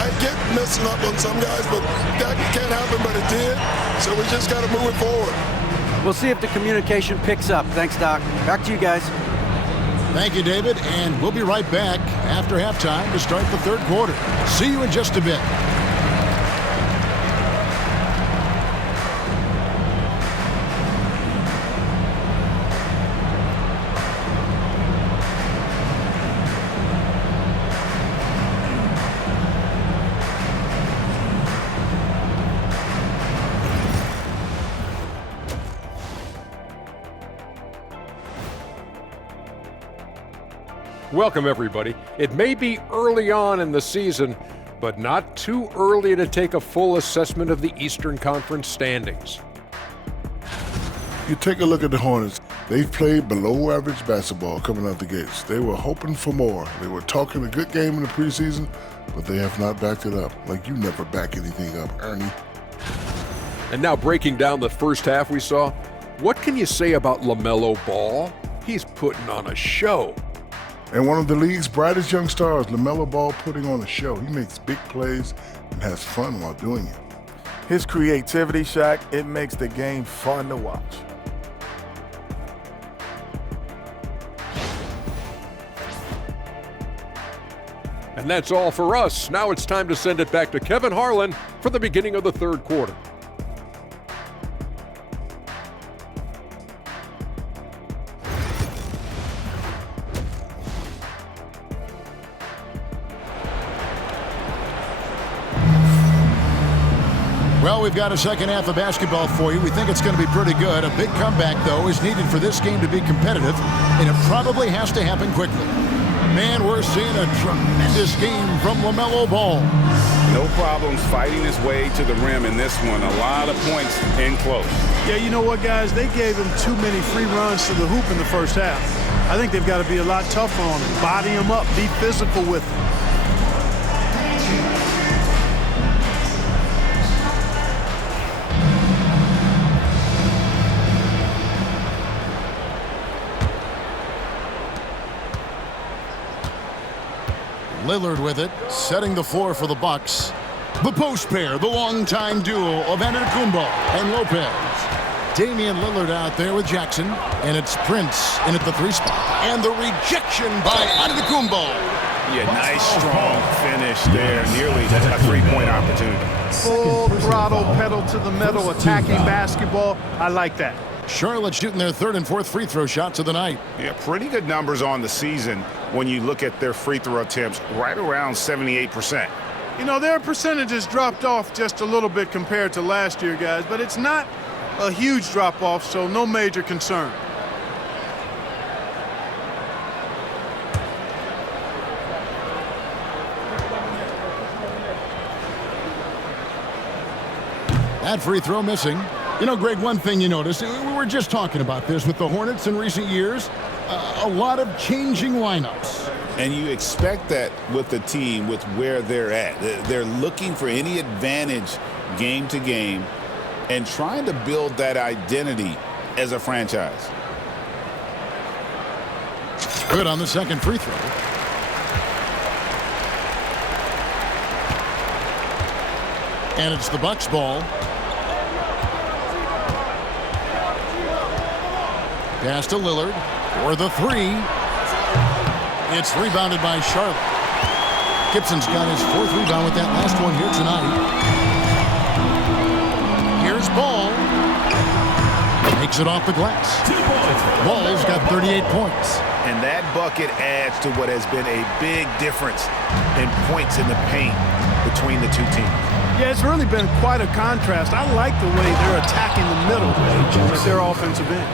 I get messing up on some guys, but that can't happen, but it did. So we just got to move it forward. We'll see if the communication picks up. Thanks, Doc. Back to you guys. Thank you, David. And we'll be right back after halftime to start the third quarter. See you in just a bit. Welcome, everybody. It may be early on in the season, but not too early to take a full assessment of the Eastern Conference standings. You take a look at the Hornets. They've played below average basketball coming out the gates. They were hoping for more. They were talking a good game in the preseason, but they have not backed it up. Like you never back anything up, Ernie. And now breaking down the first half we saw, what can you say about LaMelo Ball? He's putting on a show. And one of the league's brightest young stars, LaMelo Ball, putting on a show. He makes big plays and has fun while doing it. His creativity, Shaq, it makes the game fun to watch. And that's all for us. Now it's time to send it back to Kevin Harlan for the beginning of the third quarter. Well, we've got a second half of basketball for you. We think it's going to be pretty good. A big comeback, though, is needed for this game to be competitive, and it probably has to happen quickly. Man, we're seeing a tremendous game from LaMelo Ball. No problems fighting his way to the rim in this one. A lot of points in close. Yeah, you know what, guys? They gave him too many free runs to the hoop in the first half. I think they've got to be a lot tougher on him. Body him up. Be physical with him. Lillard with it, setting the floor for the Bucks. The post pair, the longtime duo of Antetokounmpo and Lopez. Damian Lillard out there with Jackson, and it's Prince in at the 3 spot. And the rejection by Antetokounmpo. Yeah, nice, strong finish there. Nearly a three-point opportunity. Full throttle, pedal to the metal, attacking basketball. I like that. Charlotte shooting their 3rd and 4th free throw shots of the night. Yeah, pretty good numbers on the season when you look at their free throw attempts, right around 78%. You know, their percentages dropped off just a little bit compared to last year, guys, but it's not a huge drop-off, so no major concern. That free throw missing. You know, Greg, one thing you notice, we were just talking about this with the Hornets in recent years, a lot of changing lineups. And you expect that with the team, with where they're at. They're looking for any advantage game to game and trying to build that identity as a franchise. Good on the second free throw. And it's the Bucks ball. Pass to Lillard for the 3. It's rebounded by Charlotte. Gibson's got his 4th rebound with that last one here tonight. Here's Ball. Makes it off the glass. Ball's got 38 points. And that bucket adds to what has been a big difference in points in the paint between the two teams. Yeah, it's really been quite a contrast. I like the way they're attacking the middle with their offensive end.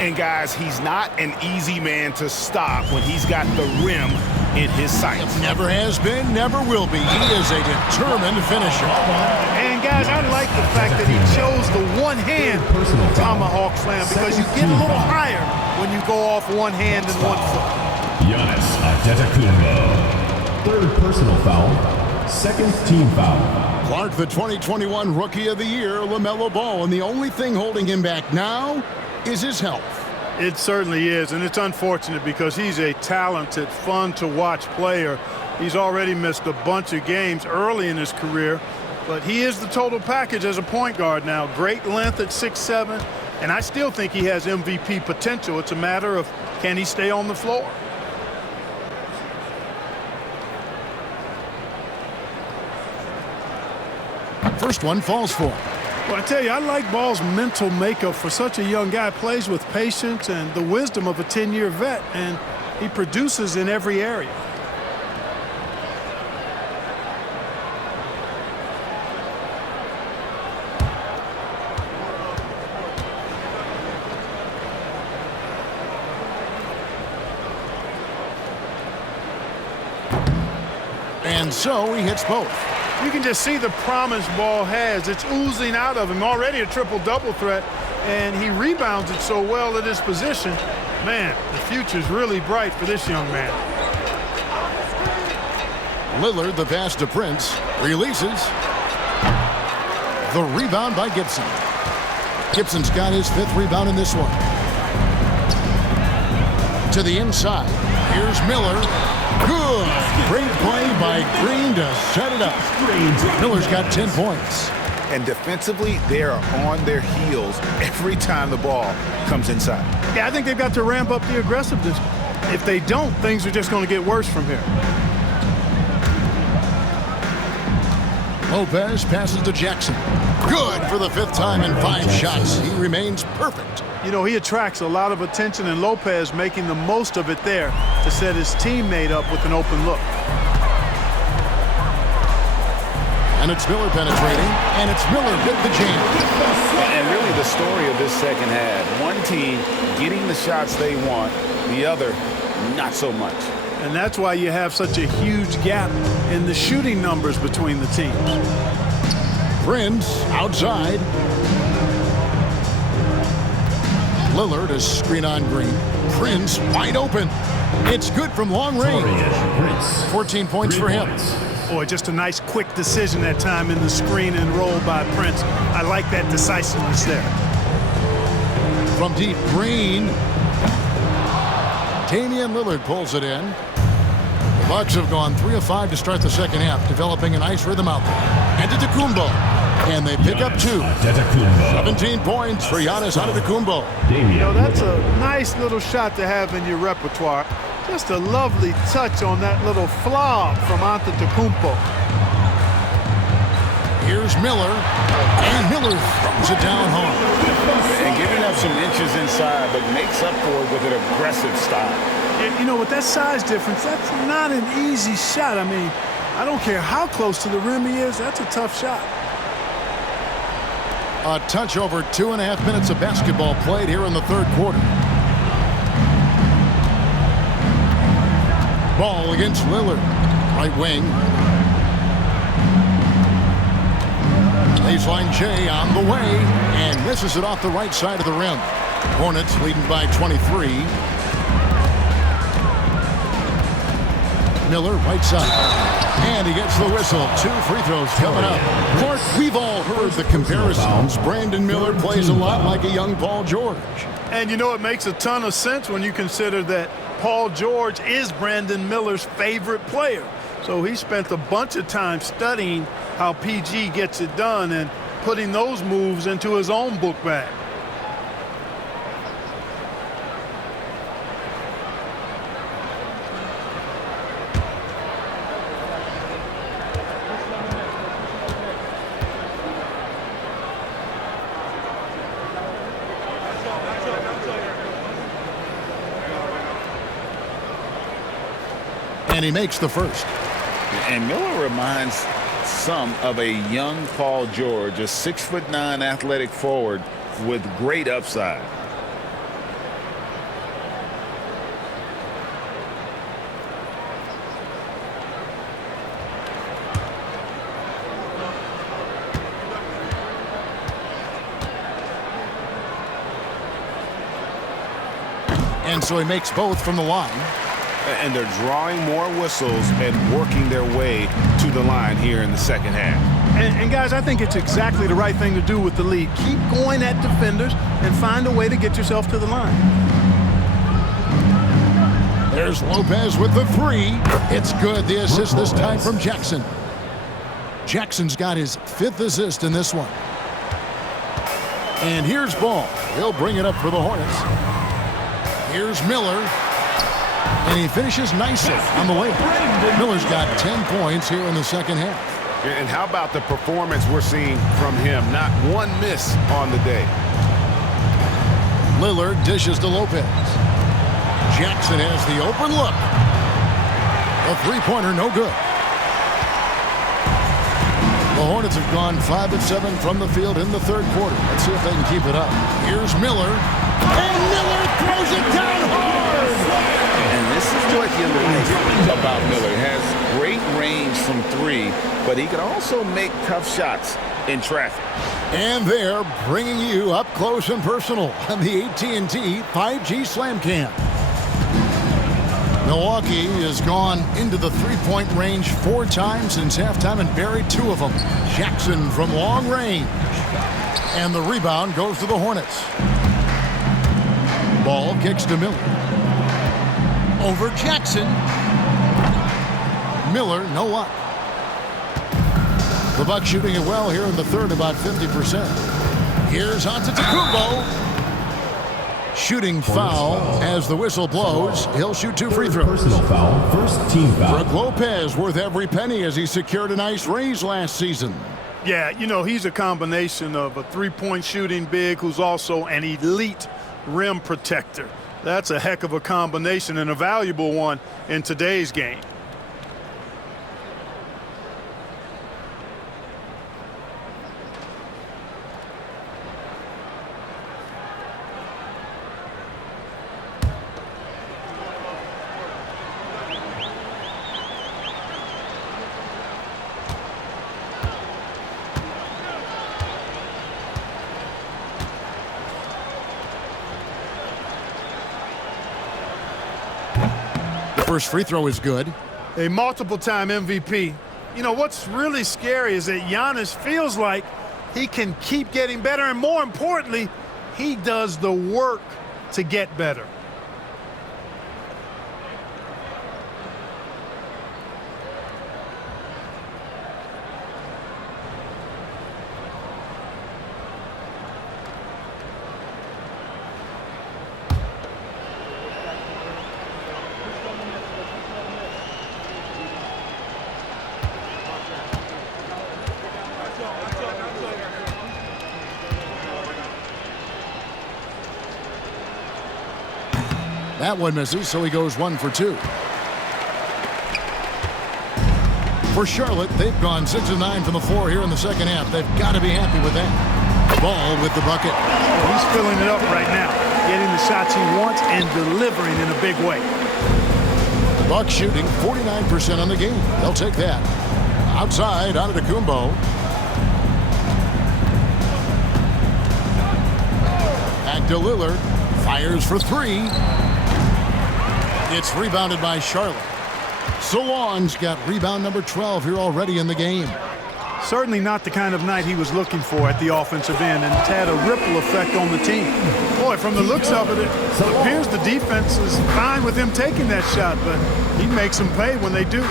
And guys, he's not an easy man to stop when he's got the rim in his sights. Never has been, never will be. He is a determined finisher. And guys, I like the fact that he chose the one-hand tomahawk slam because you get a little higher when you go off one hand and 1 foot. Giannis Antetokounmpo. 3rd personal foul. 2nd team foul. Clark, the 2021 Rookie of the Year, LaMelo Ball, and the only thing holding him back now is his health. It certainly is, and it's unfortunate because he's a talented, fun-to-watch player. He's already missed a bunch of games early in his career, but he is the total package as a point guard now. Great length at 6'7", and I still think he has MVP potential. It's a matter of can he stay on the floor. First one falls for him. Well, I tell you, I like Ball's mental makeup for such a young guy. Plays with patience and the wisdom of a 10-year vet, and he produces in every area. And so he hits both. You can just see the promise Ball has. It's oozing out of him. Already a triple-double threat. and he rebounds it so well at his position. Man, the future's really bright for this young man. Lillard, the pass to Prince, releases. The rebound by Gibson. Gibson's got his 5th rebound in this one. To the inside. Here's Miller. Good. Great play by Green to set it up. Miller's got 10 points. And defensively, they are on their heels every time the ball comes inside. Yeah, I think they've got to ramp up the aggressiveness. If they don't, things are just going to get worse from here. Lopez passes to Jackson. Good for the 5th time in 5 shots. He remains perfect. You know, he attracts a lot of attention, and Lopez making the most of it there to set his teammate up with an open look. And it's Miller penetrating, and it's Miller with the jam. And really the story of this second half, one team getting the shots they want, the other not so much. And that's why you have such a huge gap in the shooting numbers between the teams. Prince outside. Lillard is screen on Green. Prince wide open. It's good from long range. 14 points for him. Boy, just a nice quick decision that time in the screen and roll by Prince. I like that decisiveness there. From deep, Green. Damian Lillard pulls it in. The Bucks have gone 3 of 5 to start the second half, developing a nice rhythm out there. Antetokounmpo, and they pick up 2. 17 points for Giannis Antetokounmpo. You know, that's a nice little shot to have in your repertoire. Just a lovely touch on that little flop from Antetokounmpo. Here's Miller, and Miller throws it down hard. And giving up some inches inside, but makes up for it with an aggressive style. You know, with that size difference, that's not an easy shot. I mean, I don't care how close to the rim he is, that's a tough shot. A touch over 2.5 minutes of basketball played here in the 3rd quarter. Ball against Lillard. Right wing. Baseline J on the way, and misses it off the right side of the rim. Hornets leading by 23. Miller, right side. And he gets the whistle. 2 free throws coming up. Clark, we've all heard the comparisons. Brandon Miller plays a lot like a young Paul George. And you know, it makes a ton of sense when you consider that Paul George is Brandon Miller's favorite player. So he spent a bunch of time studying how PG gets it done and putting those moves into his own book bag. And he makes the first. And Miller reminds some of a young Paul George, a 6'9" athletic forward with great upside. And so he makes both from the line. And they're drawing more whistles and working their way to the line here in the second half. And guys, I think it's exactly the right thing to do with the lead. Keep going at defenders and find a way to get yourself to the line. There's Lopez with the 3. It's good. The assist this time from Jackson. Jackson's got his 5th assist in this one. And here's Ball. He'll bring it up for the Hornets. Here's Miller. And he finishes nicely on the way. Miller's got 10 points here in the second half. And how about the performance we're seeing from him? Not one miss on the day. Lillard dishes to Lopez. Jackson has the open look. A 3-pointer, no good. The Hornets have gone 5 of 7 from the field in the 3rd quarter. Let's see if they can keep it up. Here's Miller. And Miller throws it down hard. And this is what you like about Miller. He has great range from 3, but he can also make tough shots in traffic. And they're bringing you up close and personal on the AT&T 5G Slam Cam. Milwaukee has gone into the three-point range 4 times since halftime and buried 2 of them. Jackson from long range. And the rebound goes to the Hornets. Ball kicks to Miller. Over Jackson. Miller, no luck. The Bucks shooting it well here in the third, about 50%. Here's Antetokounmpo. Shooting foul as the whistle blows. He'll shoot 2 free throws. Personal foul, first team foul. Brook Lopez worth every penny as he secured a nice raise last season. Yeah, you know, he's a combination of a three-point shooting big who's also an elite rim protector. That's a heck of a combination and a valuable one in today's game. First free throw is good. A multiple-time MVP. You know, what's really scary is that Giannis feels like he can keep getting better, and more importantly, he does the work to get better. That one misses, so he goes 1 for 2. For Charlotte, they've gone 6 of 9 from the floor here in the second half. They've got to be happy with that. Ball with the bucket. He's filling it up right now, getting the shots he wants and delivering in a big way. Bucks shooting 49% on the game. They'll take that. Outside, Antetokounmpo. Back to Lillard. Fires for 3. It's rebounded by Charlotte. Solon's got rebound number 12 here already in the game. Certainly not the kind of night he was looking for at the offensive end, and it's had a ripple effect on the team. Boy, from the looks of it, it appears the defense is fine with him taking that shot, but he makes them pay when they do.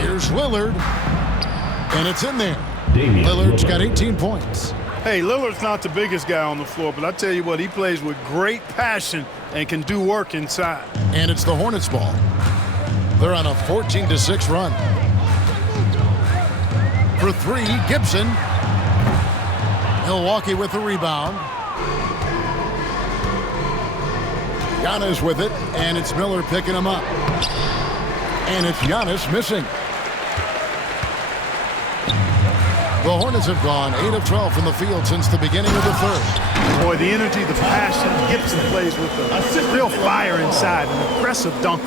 Here's Lillard, and it's in there. Lillard's got 18 points. Hey, Lillard's not the biggest guy on the floor, but I tell you what, he plays with great passion and can do work inside. And it's the Hornets ball. They're on a 14-6 run. For 3, Gibson. Milwaukee with the rebound. Giannis with it, and it's Miller picking him up. And it's Giannis missing. The Hornets have gone 8 of 12 from the field since the beginning of the third. Boy, the energy, the passion, Gibson plays with a real fire inside, an impressive dunker.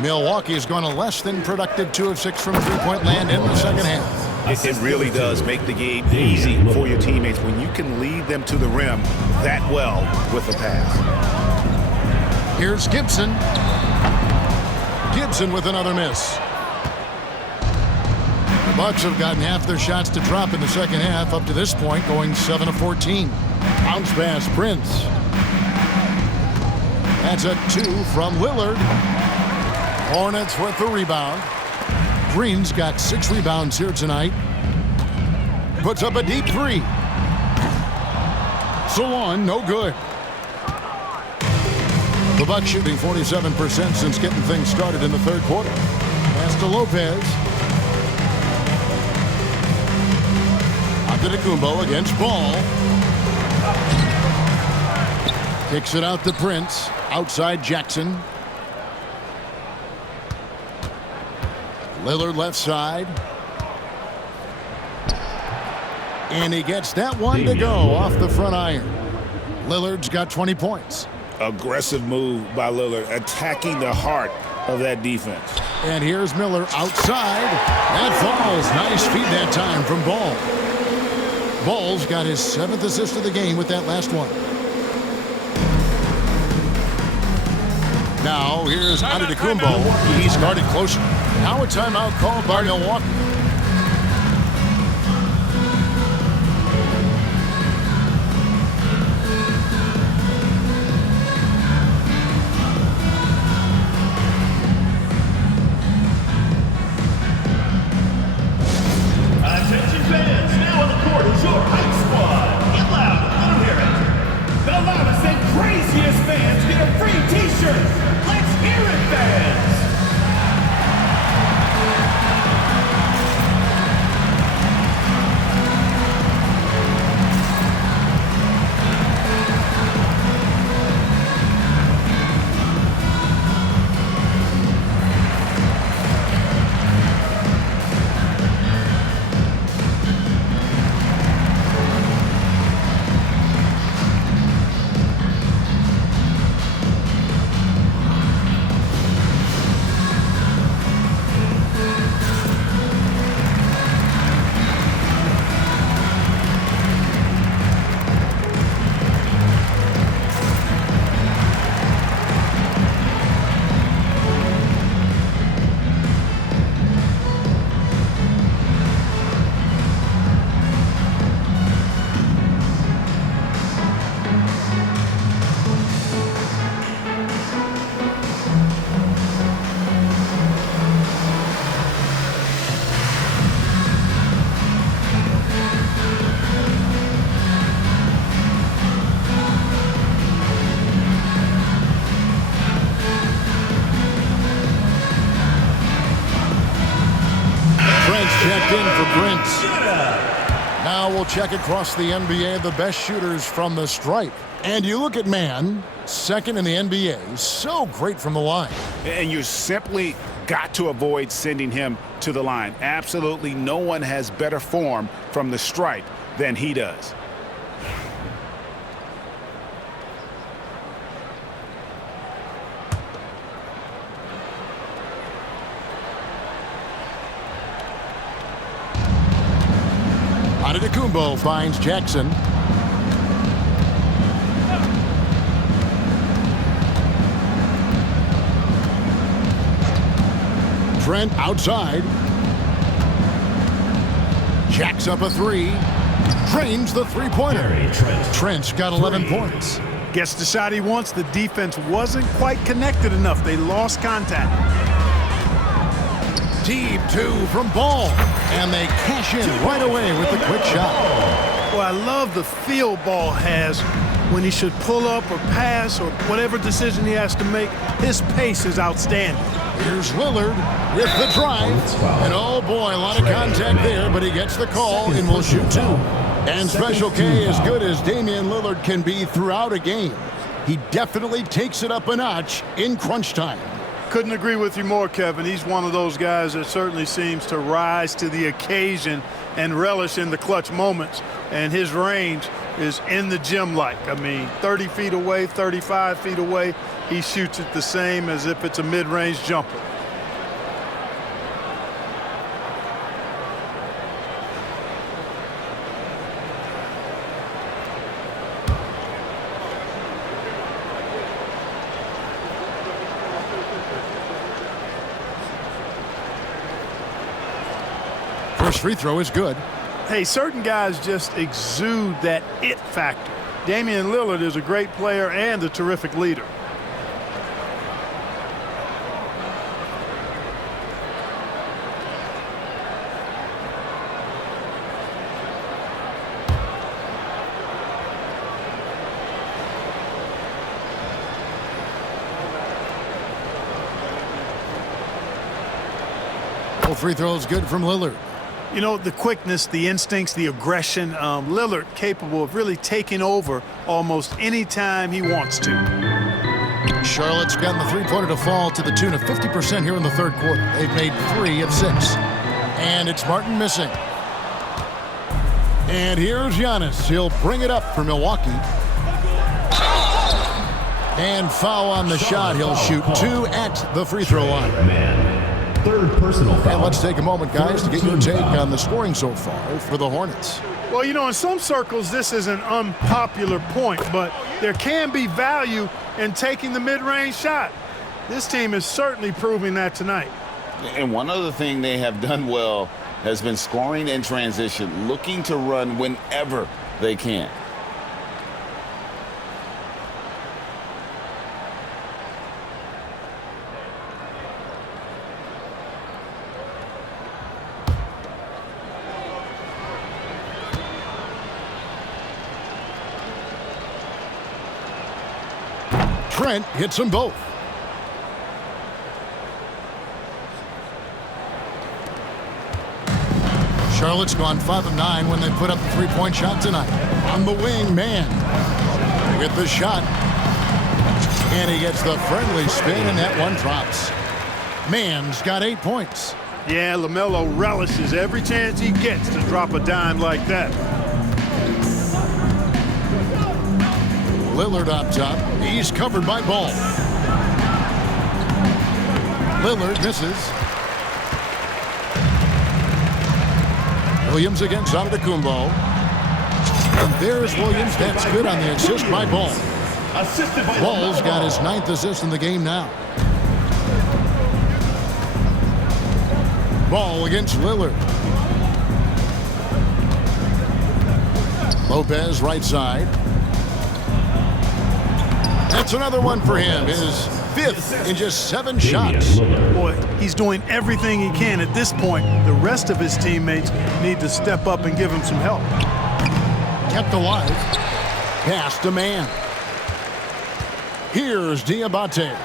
Milwaukee has gone a less than productive 2 of 6 from three-point land in the second half. It really does make the game easy for your teammates when you can lead them to the rim that well with a pass. Here's Gibson. Gibson with another miss. The Bucks have gotten half their shots to drop in the second half up to this point, going 7 of 14. Bounce pass, Prince. That's a 2 from Lillard. Hornets with the rebound. Green's got 6 rebounds here tonight. Puts up a deep 3. Solon, no good. The Bucks shooting 47% since getting things started in the third quarter. Pass to Lopez. Antetokounmpo against Ball. Kicks it out to Prince. Outside Jackson. Lillard left side. And he gets that one to go off the front iron. Lillard's got 20 points. Aggressive move by Lillard, attacking the heart of that defense. And here's Miller outside. That falls. Nice feed that time from Ball. Ball's got his 7th assist of the game with that last one. Now here's Antetokounmpo. He's guarded closer. Now a timeout called by Milwaukee. Attention fans, now on the court is your hype squad. Get loud, let them hear it. The loudest and craziest fans get a free t-shirt. Let's hear it, fans. Checked in for Prince. Now we'll check across the NBA the best shooters from the stripe. And you look at Man, 2nd in the NBA, so great from the line. And you simply got to avoid sending him to the line. Absolutely no one has better form from the stripe than he does. Antetokounmpo finds Jackson. Trent outside. Jacks up a 3. Drains the three-pointer. Trent's got 11 points. Gets the shot he wants. The defense wasn't quite connected enough. They lost contact. Deep 2 from Ball. And they cash in right away with the quick shot. Well, I love the feel Ball has when he should pull up or pass or whatever decision he has to make. His pace is outstanding. Here's Lillard with the drive. And oh boy, a lot of contact there, but he gets the call and will shoot 2. And Special K, as good as Damian Lillard can be throughout a game, he definitely takes it up a notch in crunch time. Couldn't agree with you more, Kevin. He's one of those guys that certainly seems to rise to the occasion and relish in the clutch moments. And his range is in the gym-like. I mean, 30 feet away, 35 feet away, he shoots it the same as if it's a mid-range jumper. First free throw is good. Hey, certain guys just exude that it factor. Damian Lillard is a great player and a terrific leader. All free throws good from Lillard. You know, the quickness, the instincts, the aggression, Lillard capable of really taking over almost any time he wants to. Charlotte's gotten the three-pointer to fall to the tune of 50% here in the third quarter. They've made 3 of 6. And it's Martin missing. And here's Giannis. He'll bring it up for Milwaukee. And foul on the shot. He'll shoot 2 at the free throw line. Third personal foul. And let's take a moment, guys, to get your take on the scoring so far for the Hornets. Well, you know, in some circles, this is an unpopular point, but there can be value in taking the mid-range shot. This team is certainly proving that tonight. And one other thing they have done well has been scoring in transition, looking to run whenever they can. Trent hits them both. Charlotte's gone 5 of 9 when they put up the three-point shot tonight. On the wing, man with the shot. And he gets the friendly spin, and that one drops. Man's got 8 points. Yeah, LaMelo relishes every chance he gets to drop a dime like that. Lillard up top. He's covered by Ball. Lillard misses. Williams against Antetokounmpo. And there's Williams. That's good on the assist by Ball. Ball's got his 9th assist in the game now. Ball against Lillard. Lopez right side. That's another one for him. His 5th in just 7 shots. Boy, he's doing everything he can at this point. The rest of his teammates need to step up and give him some help. Kept alive. Pass to man. Here's Diabate.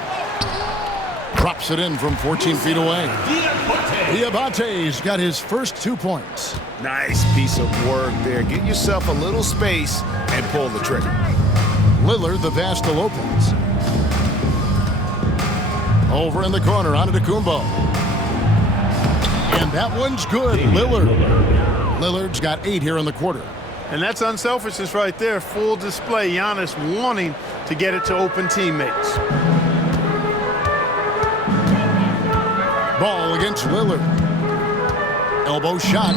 Drops it in from 14 feet away. Diabate's got his first 2 points. Nice piece of work there. Get yourself a little space and pull the trigger. Lillard the pass to Lopez. Over in the corner, Antetokounmpo. And that one's good. Lillard's got 8 here in the quarter. And that's unselfishness right there. Full display. Giannis wanting to get it to open teammates. Ball against Lillard. Elbow shot.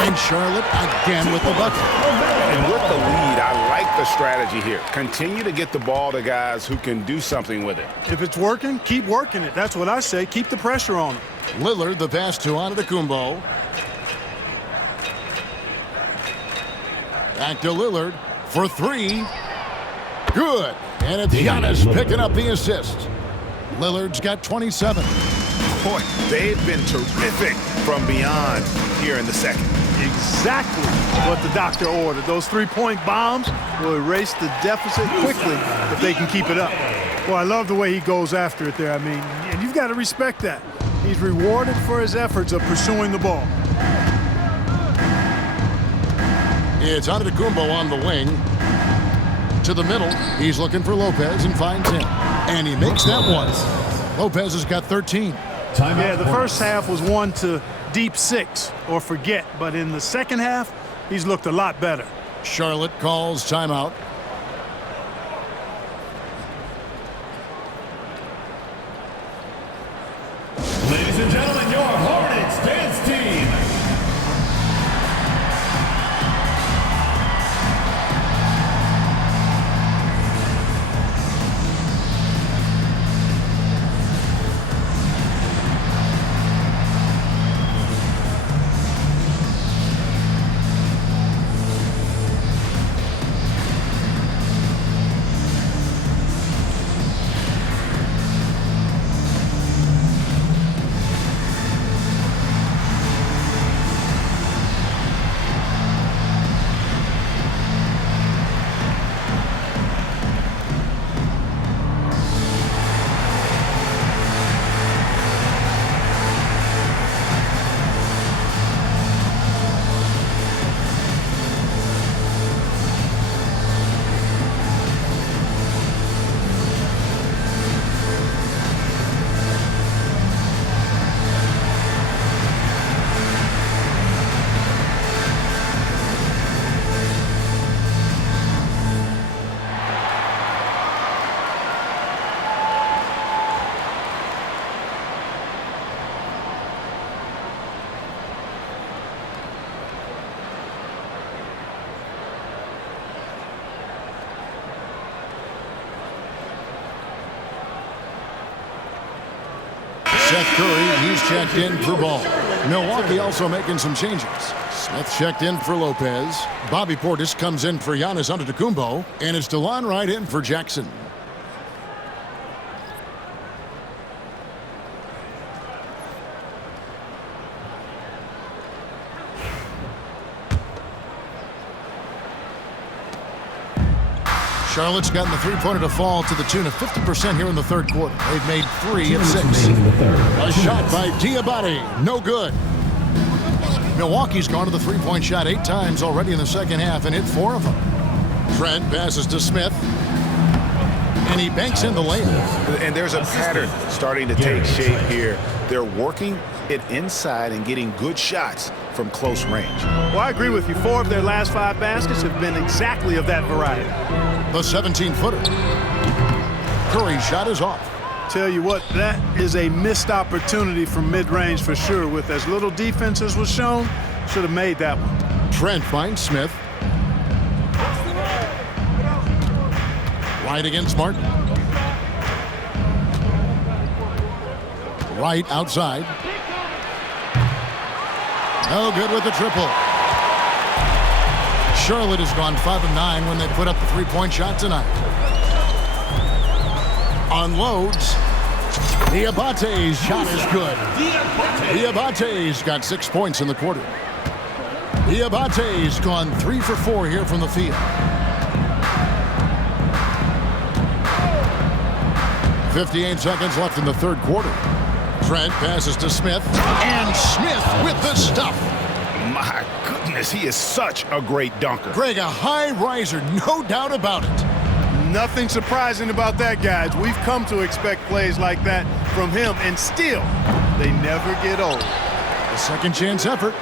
And Charlotte again with the bucket. And with the lead, I like the strategy here. Continue to get the ball to guys who can do something with it. If it's working, keep working it. That's what I say. Keep the pressure on him. Lillard the pass to Antetokounmpo. Back to Lillard for 3. Good. And it's Giannis picking up the assist. Lillard's got 27. Boy, they've been terrific from beyond here in the second. Exactly what the doctor ordered. Those 3-point bombs will erase the deficit quickly if they can keep it up. Well, I love the way he goes after it there. I mean, and you've got to respect that. He's rewarded for his efforts of pursuing the ball. It's Antetokounmpo on the wing. To the middle. He's looking for Lopez and finds him. And he makes that one. Lopez has got 13. Yeah, the first half was one to deep 6 or forget. But in the second half, he's looked a lot better. Charlotte calls timeout. Ladies and gentlemen, your Hornets dance team. Seth Curry, he's checked in for Ball. Milwaukee also making some changes. Smith checked in for Lopez. Bobby Portis comes in for Giannis Antetokounmpo. And it's DeLon Wright in for Jackson. Charlotte's gotten the three-pointer to fall to the tune of 50% here in the third quarter. They've made 3 of 6. A shot by Diabate, no good. Milwaukee's gone to the three-point shot 8 times already in the second half and hit 4 of them. Trent passes to Smith, and he banks in the layup. And there's a pattern starting to take shape here. They're working it inside and getting good shots from close range. Well, I agree with you. 4 of their last 5 baskets have been exactly of that variety. The 17-footer. Curry's shot is off. Tell you what, that is a missed opportunity from mid-range for sure. With as little defense as was shown, should have made that one. Trent finds Smith. Right against Martin. Right outside. No good with the triple. Charlotte has gone 5 of 9 when they put up the three-point shot tonight. Unloads. Diabate's shot is good. Diabate's got 6 points in the quarter. Diabate's gone 3 for 4 here from the field. 58 seconds left in the third quarter. Trent passes to Smith, and Smith with the stuff. My goodness, he is such a great dunker. Greg, a high riser, no doubt about it. Nothing surprising about that, guys. We've come to expect plays like that from him, and still, they never get old. The second chance effort,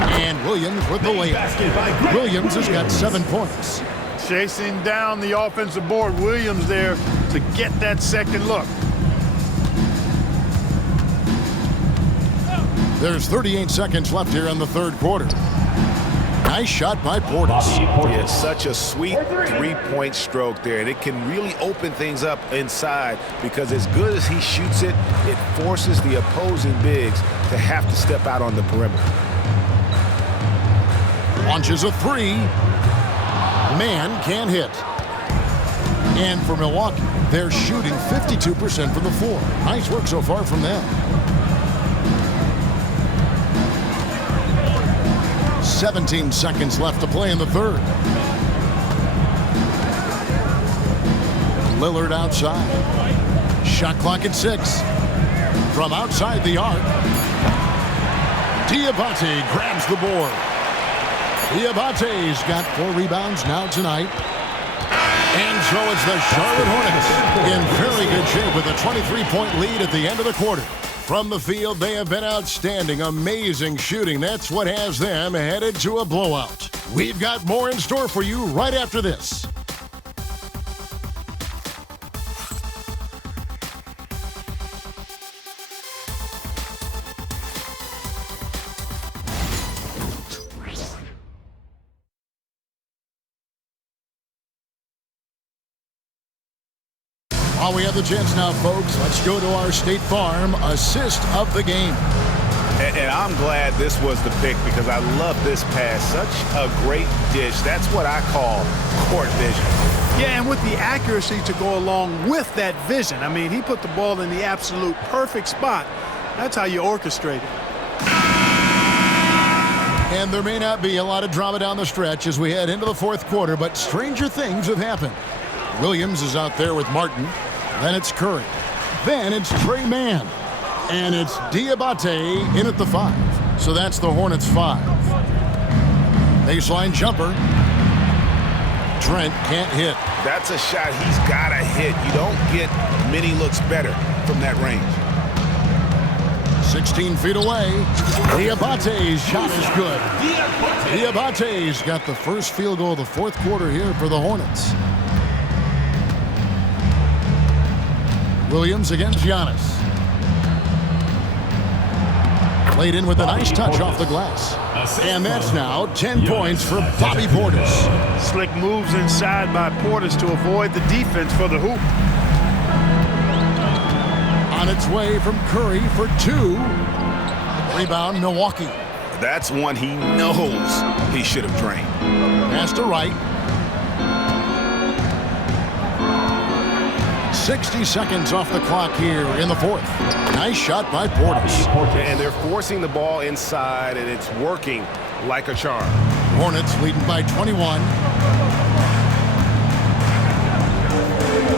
and Williams with the layup. Williams has got 7 points. Chasing down the offensive board, Williams there to get that second look. There's 38 seconds left here in the third quarter. Nice shot by Portis. It's such a sweet three-point stroke there, and it can really open things up inside because as good as he shoots it, it forces the opposing bigs to have to step out on the perimeter. Launches a 3. Man can't hit. And for Milwaukee, they're shooting 52% from the floor. Nice work so far from them. 17 seconds left to play in the third. Lillard outside. Shot clock at 6. From outside the arc, Diabate grabs the board. Diabate's got 4 rebounds now tonight. And so it's the Charlotte Hornets in very good shape with a 23-point lead at the end of the quarter. From the field, they have been outstanding, amazing shooting. That's what has them headed to a blowout. We've got more in store for you right after this. While we have the chance now, folks, let's go to our State Farm assist of the game. And I'm glad this was the pick because I love this pass. Such a great dish. That's what I call court vision. Yeah, and with the accuracy to go along with that vision. I mean, he put the ball in the absolute perfect spot. That's how you orchestrate it. And there may not be a lot of drama down the stretch as we head into the fourth quarter, but stranger things have happened. Williams is out there with Martin. Then it's Curry. Then it's Trey Mann. And it's Diabate in at the 5. So that's the Hornets 5. Baseline jumper. Trent can't hit. That's a shot he's got to hit. You don't get many looks better from that range. 16 feet away. Diabate's shot is good. Diabate's got the first field goal of the fourth quarter here for the Hornets. Williams against Giannis. Played in with a nice touch off the glass. And that's now 10 points for Bobby Portis. Slick moves inside by Portis to avoid the defense for the hoop. On its way from Curry for 2. Rebound, Milwaukee. That's one he knows he should have drained. Pass to Wright. 60 seconds off the clock here in the fourth. Nice shot by Portis. And they're forcing the ball inside, and it's working like a charm. Hornets leading by 21.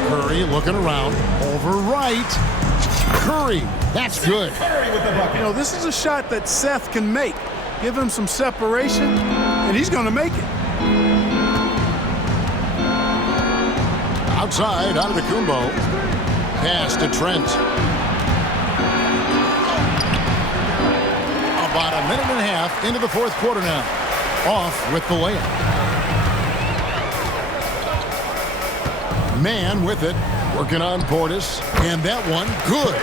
Curry looking around. Over Wright. Curry. That's good. You know, this is a shot that Seth can make. Give him some separation, and he's going to make it. Outside, Antetokounmpo. Pass to Trent. About a minute and a half into the fourth quarter now. Off with the layup. Man with it. Working on Portis. And that one, good.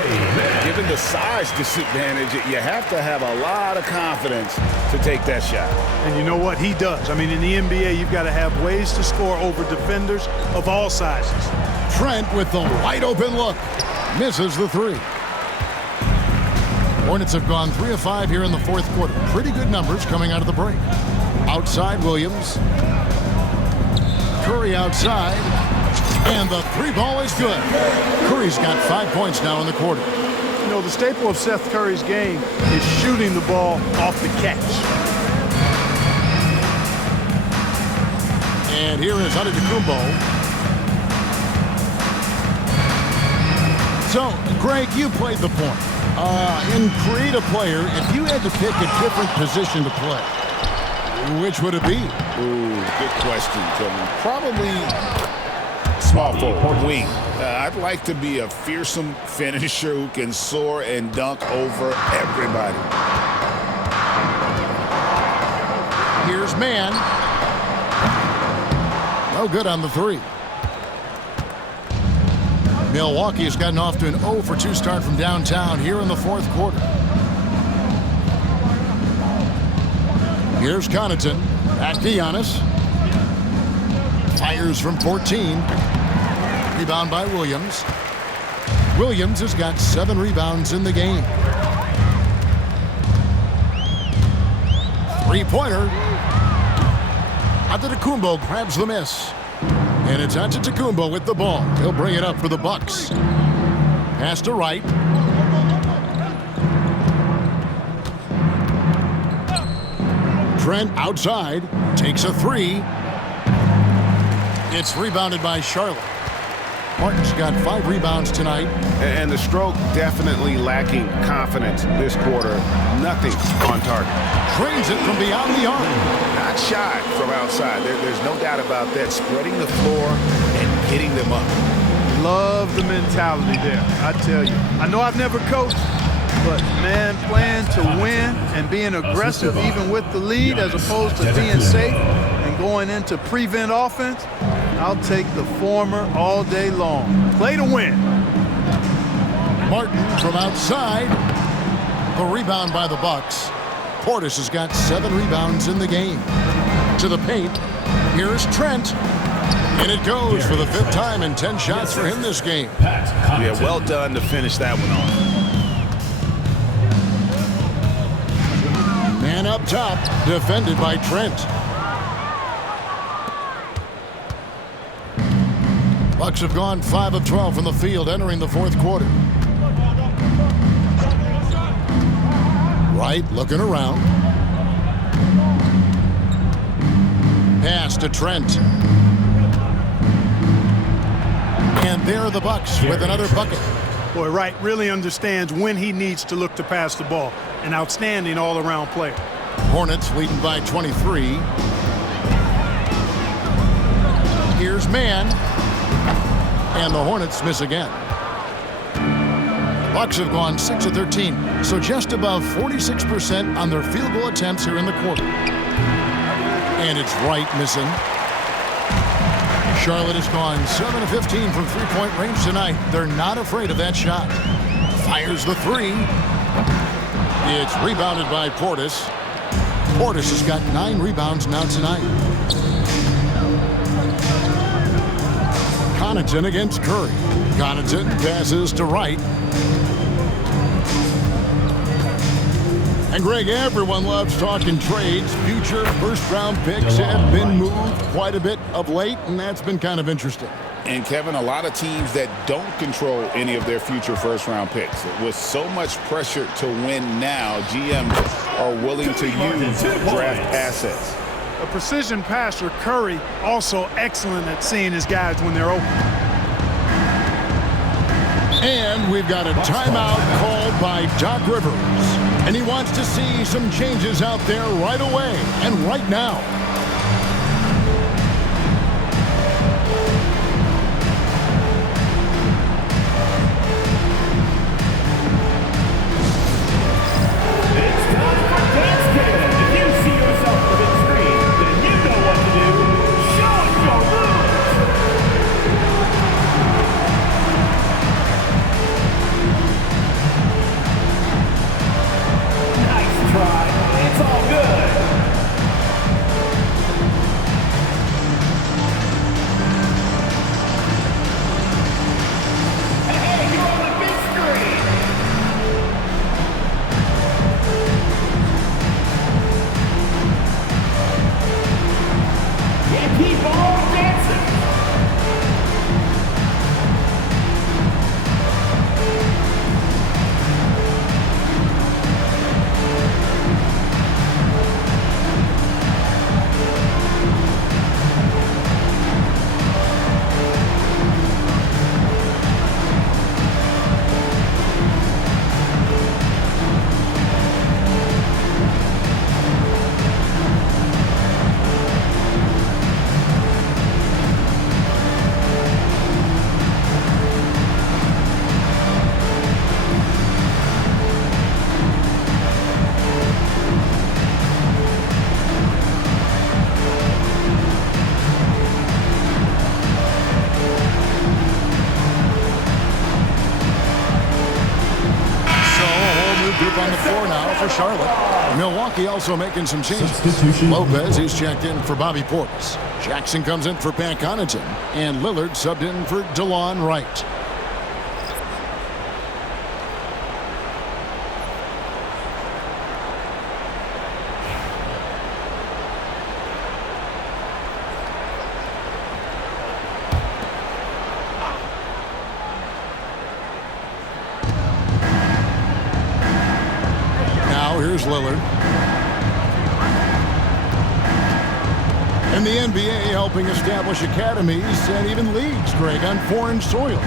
Given the size disadvantage, you have to have a lot of confidence to take that shot. And you know what? He does. I mean, in the NBA, you've got to have ways to score over defenders of all sizes. Trent with the wide open look. Misses the 3. Hornets have gone 3 of 5 here in the fourth quarter. Pretty good numbers coming out of the break. Outside, Williams. Curry outside. And the 3-ball is good. Curry's got 5 points now in the quarter. You know, the staple of Seth Curry's game is shooting the ball off the catch. And here is Antetokounmpo. So, Greg, you played the point. In create a player, if you had to pick a different position to play, which would it be? Ooh, good question, Tillman. Probably small forward, wing. I'd like to be a fearsome finisher who can soar and dunk over everybody. Here's man. No good on the 3. Milwaukee has gotten off to an 0 for 2 start from downtown here in the fourth quarter. Here's Connaughton. Back to Giannis. Fires from 14. Rebound by Williams. Williams has got 7 rebounds in the game. 3-pointer. Antetokounmpo grabs the miss. And it's Antetokounmpo with the ball. He'll bring it up for the Bucks. Pass to Wright. Trent outside. Takes a 3. It's rebounded by Charlotte. Martin's got 5 rebounds tonight. And the stroke definitely lacking confidence this quarter. Nothing on target. Trains it from beyond the arc. Not shy from outside. There's no doubt about that. Spreading the floor and hitting them up. Love the mentality there, I tell you. I know I've never coached, but, man, playing to win and being aggressive even with the lead as opposed to being safe and going into prevent offense, I'll take the former all day long. Play to win. Martin from outside. The rebound by the Bucks. Portis has got 7 rebounds in the game. To the paint. Here's Trent. And it goes for the 5th time and 10 shots for him this game. Yeah, well done to finish that one off. Man up top, defended by Trent. Bucks have gone 5 of 12 from the field entering the fourth quarter. Wright looking around. Pass to Trent. And there are the Bucks with another bucket. Boy, Wright really understands when he needs to look to pass the ball. An outstanding all-around player. Hornets leading by 23. Here's man. And the Hornets miss again. Bucks have gone 6 of 13, so just above 46% on their field goal attempts here in the quarter. And it's Wright missing. Charlotte has gone 7 of 15 from three-point range tonight. They're not afraid of that shot. Fires the 3. It's rebounded by Portis. Portis has got 9 rebounds now tonight. Connaughton against Curry. Connaughton passes to Wright. And Greg, everyone loves talking trades. Future first-round picks have been moved quite a bit of late, and that's been kind of interesting. And Kevin, a lot of teams that don't control any of their future first-round picks. With so much pressure to win now, GMs are willing to use draft assets. A precision passer, Curry, also excellent at seeing his guys when they're open. And we've got a timeout called by Doc Rivers. And he wants to see some changes out there right away and right now. It's time for Dance Kid. If you see yourself on the big screen, then you know what to do. Show us your moves. Nice try. It's all good. Hey, you're on the big screen. And keep on dancing. Group on the floor now for Charlotte. Milwaukee also making some changes. Lopez is checked in for Bobby Portis. Jackson comes in for Pat Connaughton. And Lillard subbed in for DeLon Wright. Here's Lillard. And the NBA helping establish academies and even leagues, Greg, on foreign soil.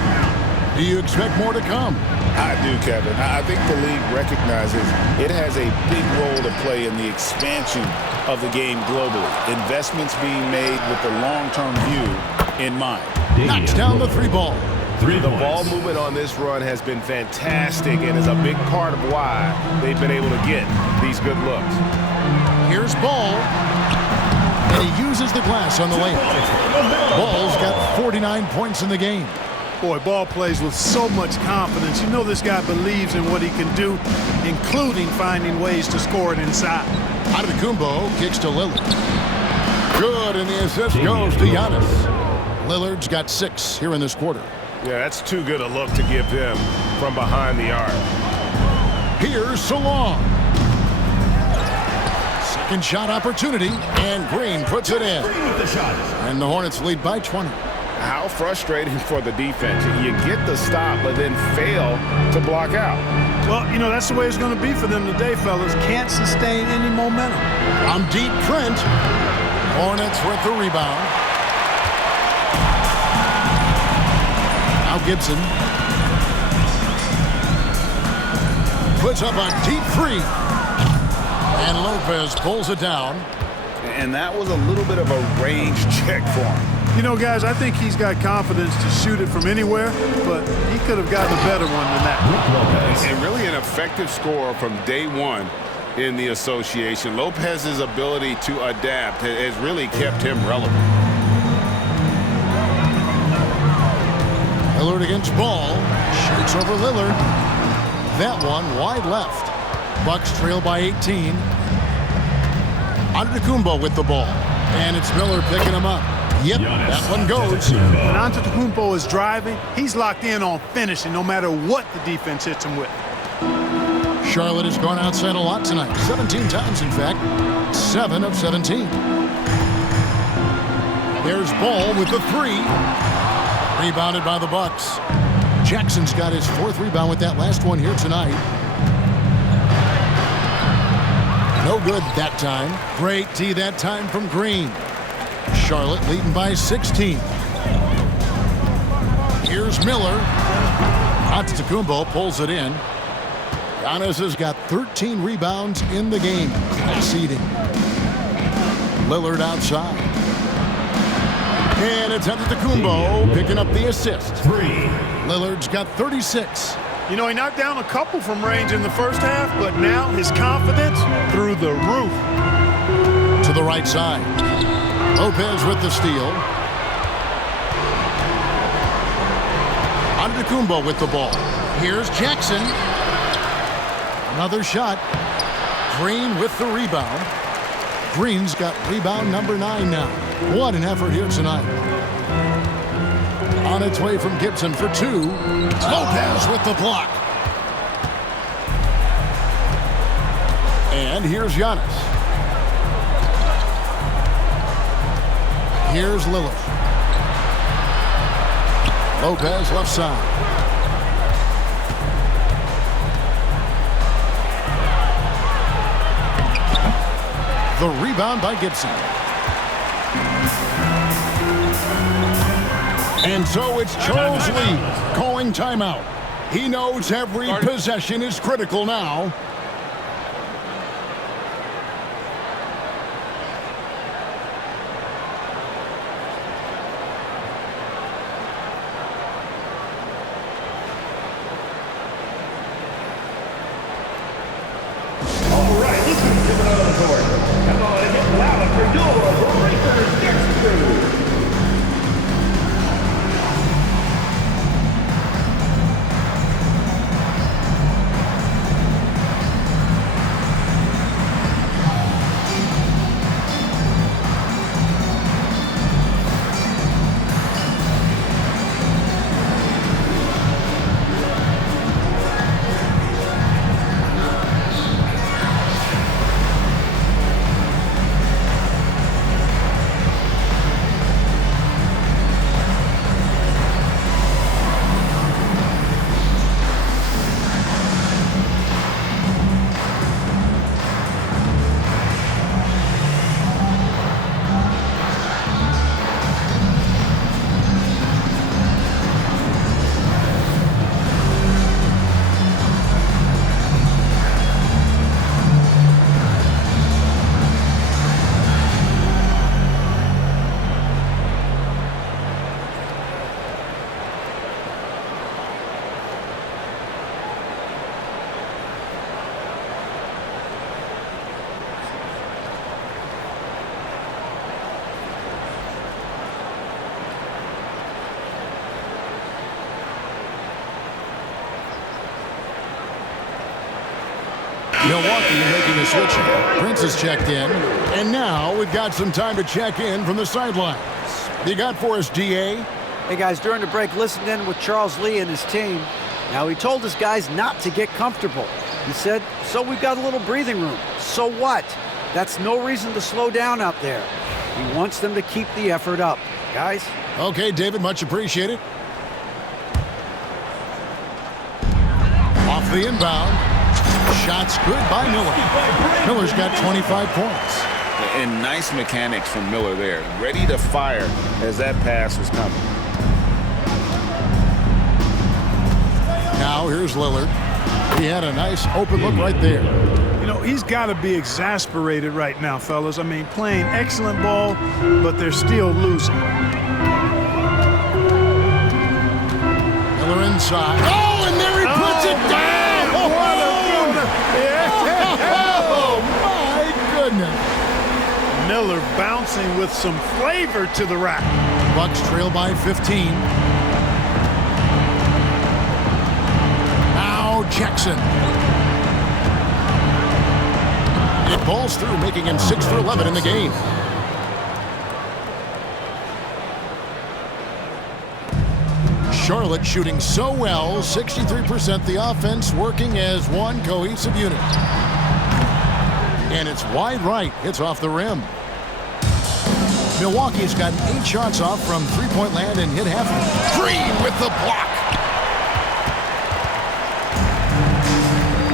Do you expect more to come? I do, Kevin. I think the league recognizes it has a big role to play in the expansion of the game globally. Investments being made with the long-term view in mind. Knocks down the three ball. The ball movement on this run has been fantastic and is a big part of why they've been able to get these good looks. Here's Ball. And he uses the glass on the layup. Ball's got 49 points in the game. Boy, Ball plays with so much confidence. You know this guy believes in what he can do, including finding ways to score it inside. Antetokounmpo kicks to Lillard. Good, and the assist goes to Giannis. Lillard's got 6 here in this quarter. Yeah, that's too good a look to give him from behind the arc. Here's Salong. Second shot opportunity, and Green puts it in. And the Hornets lead by 20. How frustrating for the defense. You get the stop, but then fail to block out. Well, you know, that's the way it's going to be for them today, fellas. Can't sustain any momentum. From deep, Trent. Hornets with the rebound. Now Gibson puts up a deep three. And Lopez pulls it down. And that was a little bit of a range check for him. You know, guys, I think he's got confidence to shoot it from anywhere, but he could have gotten a better one than that. And really an effective scorer from day one in the association. Lopez's ability to adapt has really kept him relevant. Lillard against Ball. Shoots over Lillard. That one wide left. Bucks trail by 18. Antetokounmpo with the ball. And it's Miller picking him up. Yep, that one goes. When Antetokounmpo is driving, he's locked in on finishing no matter what the defense hits him with. Charlotte has gone outside a lot tonight. 17 times, in fact. 7 of 17. There's Ball with the 3. Rebounded by the Bucks. Jackson's got his 4th rebound with that last one here tonight. No good that time. Great D that time from Green. Charlotte leading by 16. Here's Miller. Antetokounmpo pulls it in. Giannis has got 13 rebounds in the game. Class eating. Lillard outside. And it's Antetokounmpo picking up the assist. Lillard's got 36. You know, he knocked down a couple from range in the first half, but now his confidence through the roof. To the right side. Lopez with the steal. Antetokounmpo with the ball. Here's Jackson. Another shot. Green with the rebound. Green's got rebound number 9 now. What an effort here tonight. On its way from Gibson for 2. Lopez with the block. And here's Giannis. Here's Lillard. Lopez left side. The rebound by Gibson. And so it's Charles Lee calling timeout. He knows every possession is critical now. All right, this is coming out of the court. Come on and get louder for your Breakers next crew. Milwaukee making a switch. Prince is checked in. And now we've got some time to check in from the sidelines. You got for us, DA? Hey, guys, during the break, listened in with Charles Lee and his team. Now, he told his guys not to get comfortable. He said, so we've got a little breathing room. So what? That's no reason to slow down out there. He wants them to keep the effort up. Guys? Okay, David, much appreciated. Off the inbound. Shots good by Miller. Miller's got 25 points. And nice mechanics from Miller there. Ready to fire as that pass was coming. Now here's Lillard. He had a nice open look right there. You know, he's got to be exasperated right now, fellas. I mean, playing excellent ball, but they're still losing. Miller inside. Oh, and there he puts it down! Oh, my goodness. Miller bouncing with some flavor to the rack. Bucks trail by 15. Now Jackson. It balls through, making him 6 for 11 in the game. Charlotte shooting so well, 63%, the offense working as one cohesive unit. And it's wide right, hits off the rim. Milwaukee's got 8 shots off from three-point land and hit half of it. Green with the block.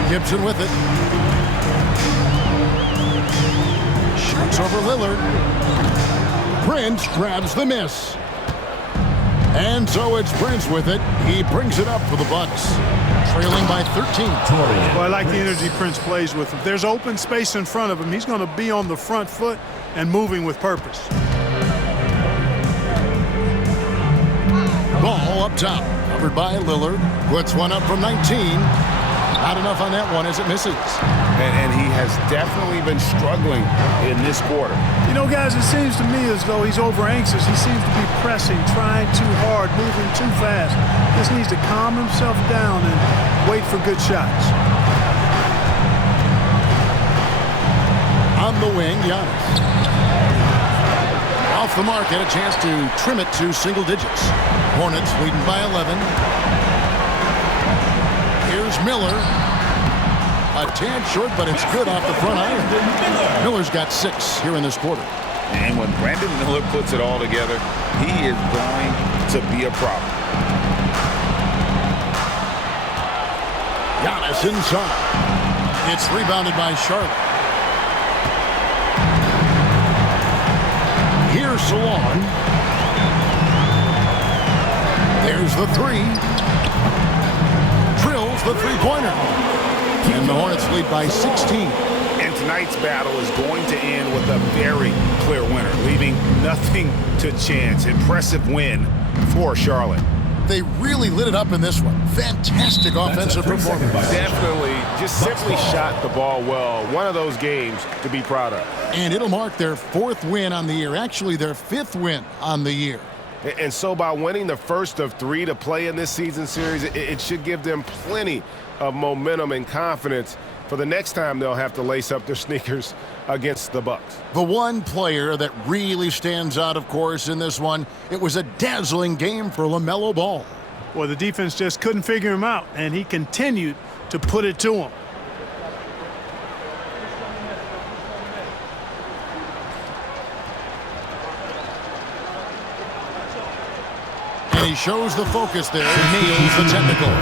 Gibson with it. Shoots over Lillard. Prince grabs the miss. And so it's Prince with it. He brings it up for the Bucks, trailing by 13. Well, I like the energy Prince plays with. If there's open space in front of him, he's going to be on the front foot and moving with purpose. Ball up top, covered by Lillard. Puts one up from 19. Not enough on that one as it misses. And he has definitely been struggling in this quarter. You know, guys, it seems to me as though he's over anxious. He seems to be pressing, trying too hard, moving too fast. Just needs to calm himself down and wait for good shots. On the wing, Giannis. Off the mark, had a chance to trim it to single digits. Hornets leading by 11. Here's Miller. A tad short, but it's good off the front iron. Miller's got 6 here in this quarter. And when Brandon Miller puts it all together, he is going to be a problem. Giannis inside. It's rebounded by Charlotte. Here's Salon. There's the 3. Drills the three-pointer. And the Hornets lead by 16. And tonight's battle is going to end with a very clear winner, leaving nothing to chance. Impressive win for Charlotte. They really lit it up in this one. Fantastic offensive performance. Definitely just simply shot the ball well. One of those games to be proud of. And it'll mark their 4th win on the year. Actually, their 5th win on the year. And so by winning the first of 3 to play in this season series, it should give them plenty of momentum and confidence for the next time they'll have to lace up their sneakers against the Bucks. The one player that really stands out, of course, in this one, it was a dazzling game for LaMelo Ball. Well, the defense just couldn't figure him out, and he continued to put it to him. And he shows the focus there, nails the technical.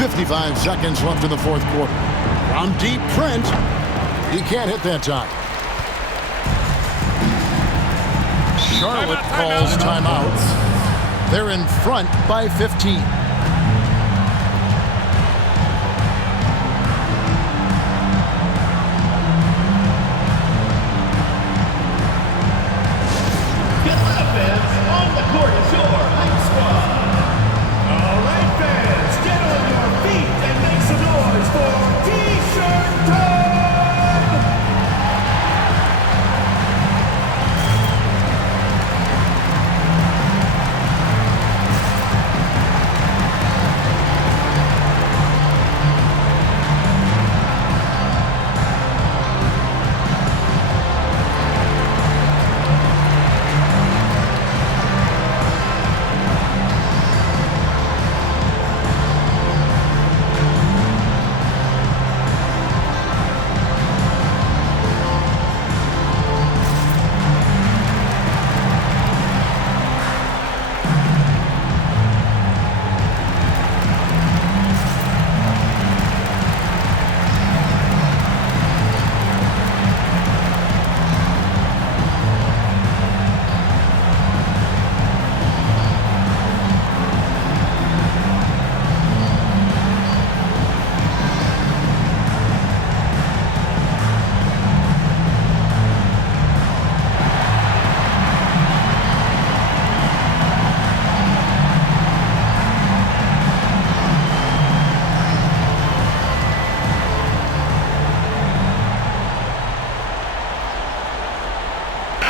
.55 seconds left in the 4th quarter. From deep, Trent. He can't hit that time. Charlotte calls timeout. They're in front by 15. On the court is your Hype Squad. All right, fans, get on your feet and make some noise for T-Shirt Time!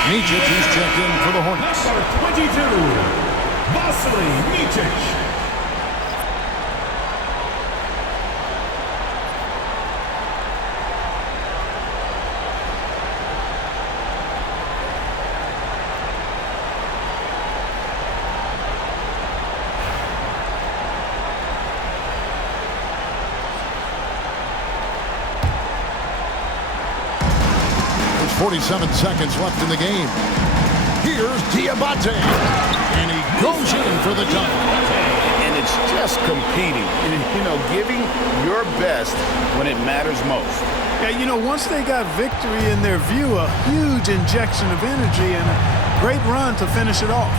Micic, who's checked in for the Hornets. Number 22, Vasily Micic. There's 47 seconds left in the game. Here's Diabate, and he goes in for the dunk. And it's just competing, and, giving your best when it matters most. Yeah, once they got victory in their view, a huge injection of energy and a great run to finish it off.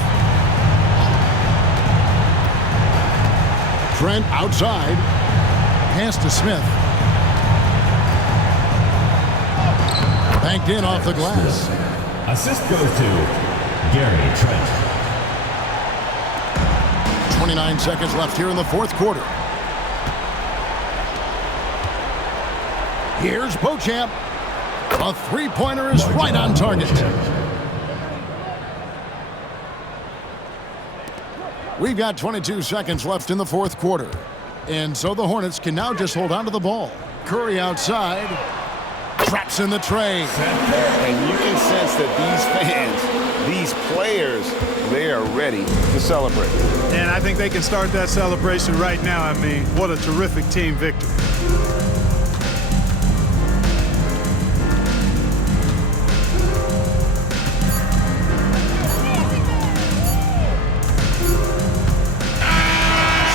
Trent outside. Pass to Smith. Banked in off the glass. Assist goes to Gary Trent. 29 seconds left here in the fourth quarter. Here's Beauchamp. A three-pointer is right on target. We've got 22 seconds left in the fourth quarter. And so the Hornets can now just hold on to the ball. Curry outside. Traps in the tray. And you can sense that these fans, these players, they are ready to celebrate. And I think they can start that celebration right now. I mean, what a terrific team victory.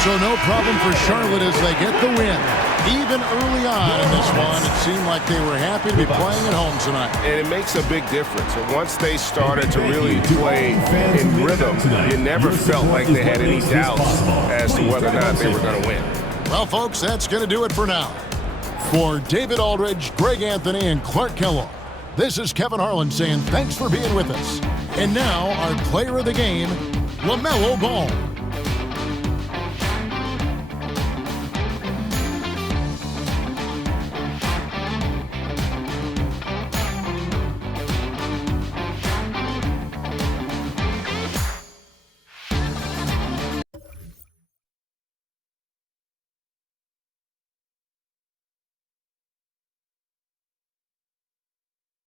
So no problem for Charlotte as they get the win. Even early on in this one, it seemed like they were happy to be playing at home tonight. And it makes a big difference. And once they started to really play in rhythm, you never felt like they had any doubts as to whether or not they were going to win. Well, folks, that's going to do it for now. For David Aldridge, Greg Anthony, and Clark Kellogg, this is Kevin Harlan saying thanks for being with us. And now, our player of the game, LaMelo Ball.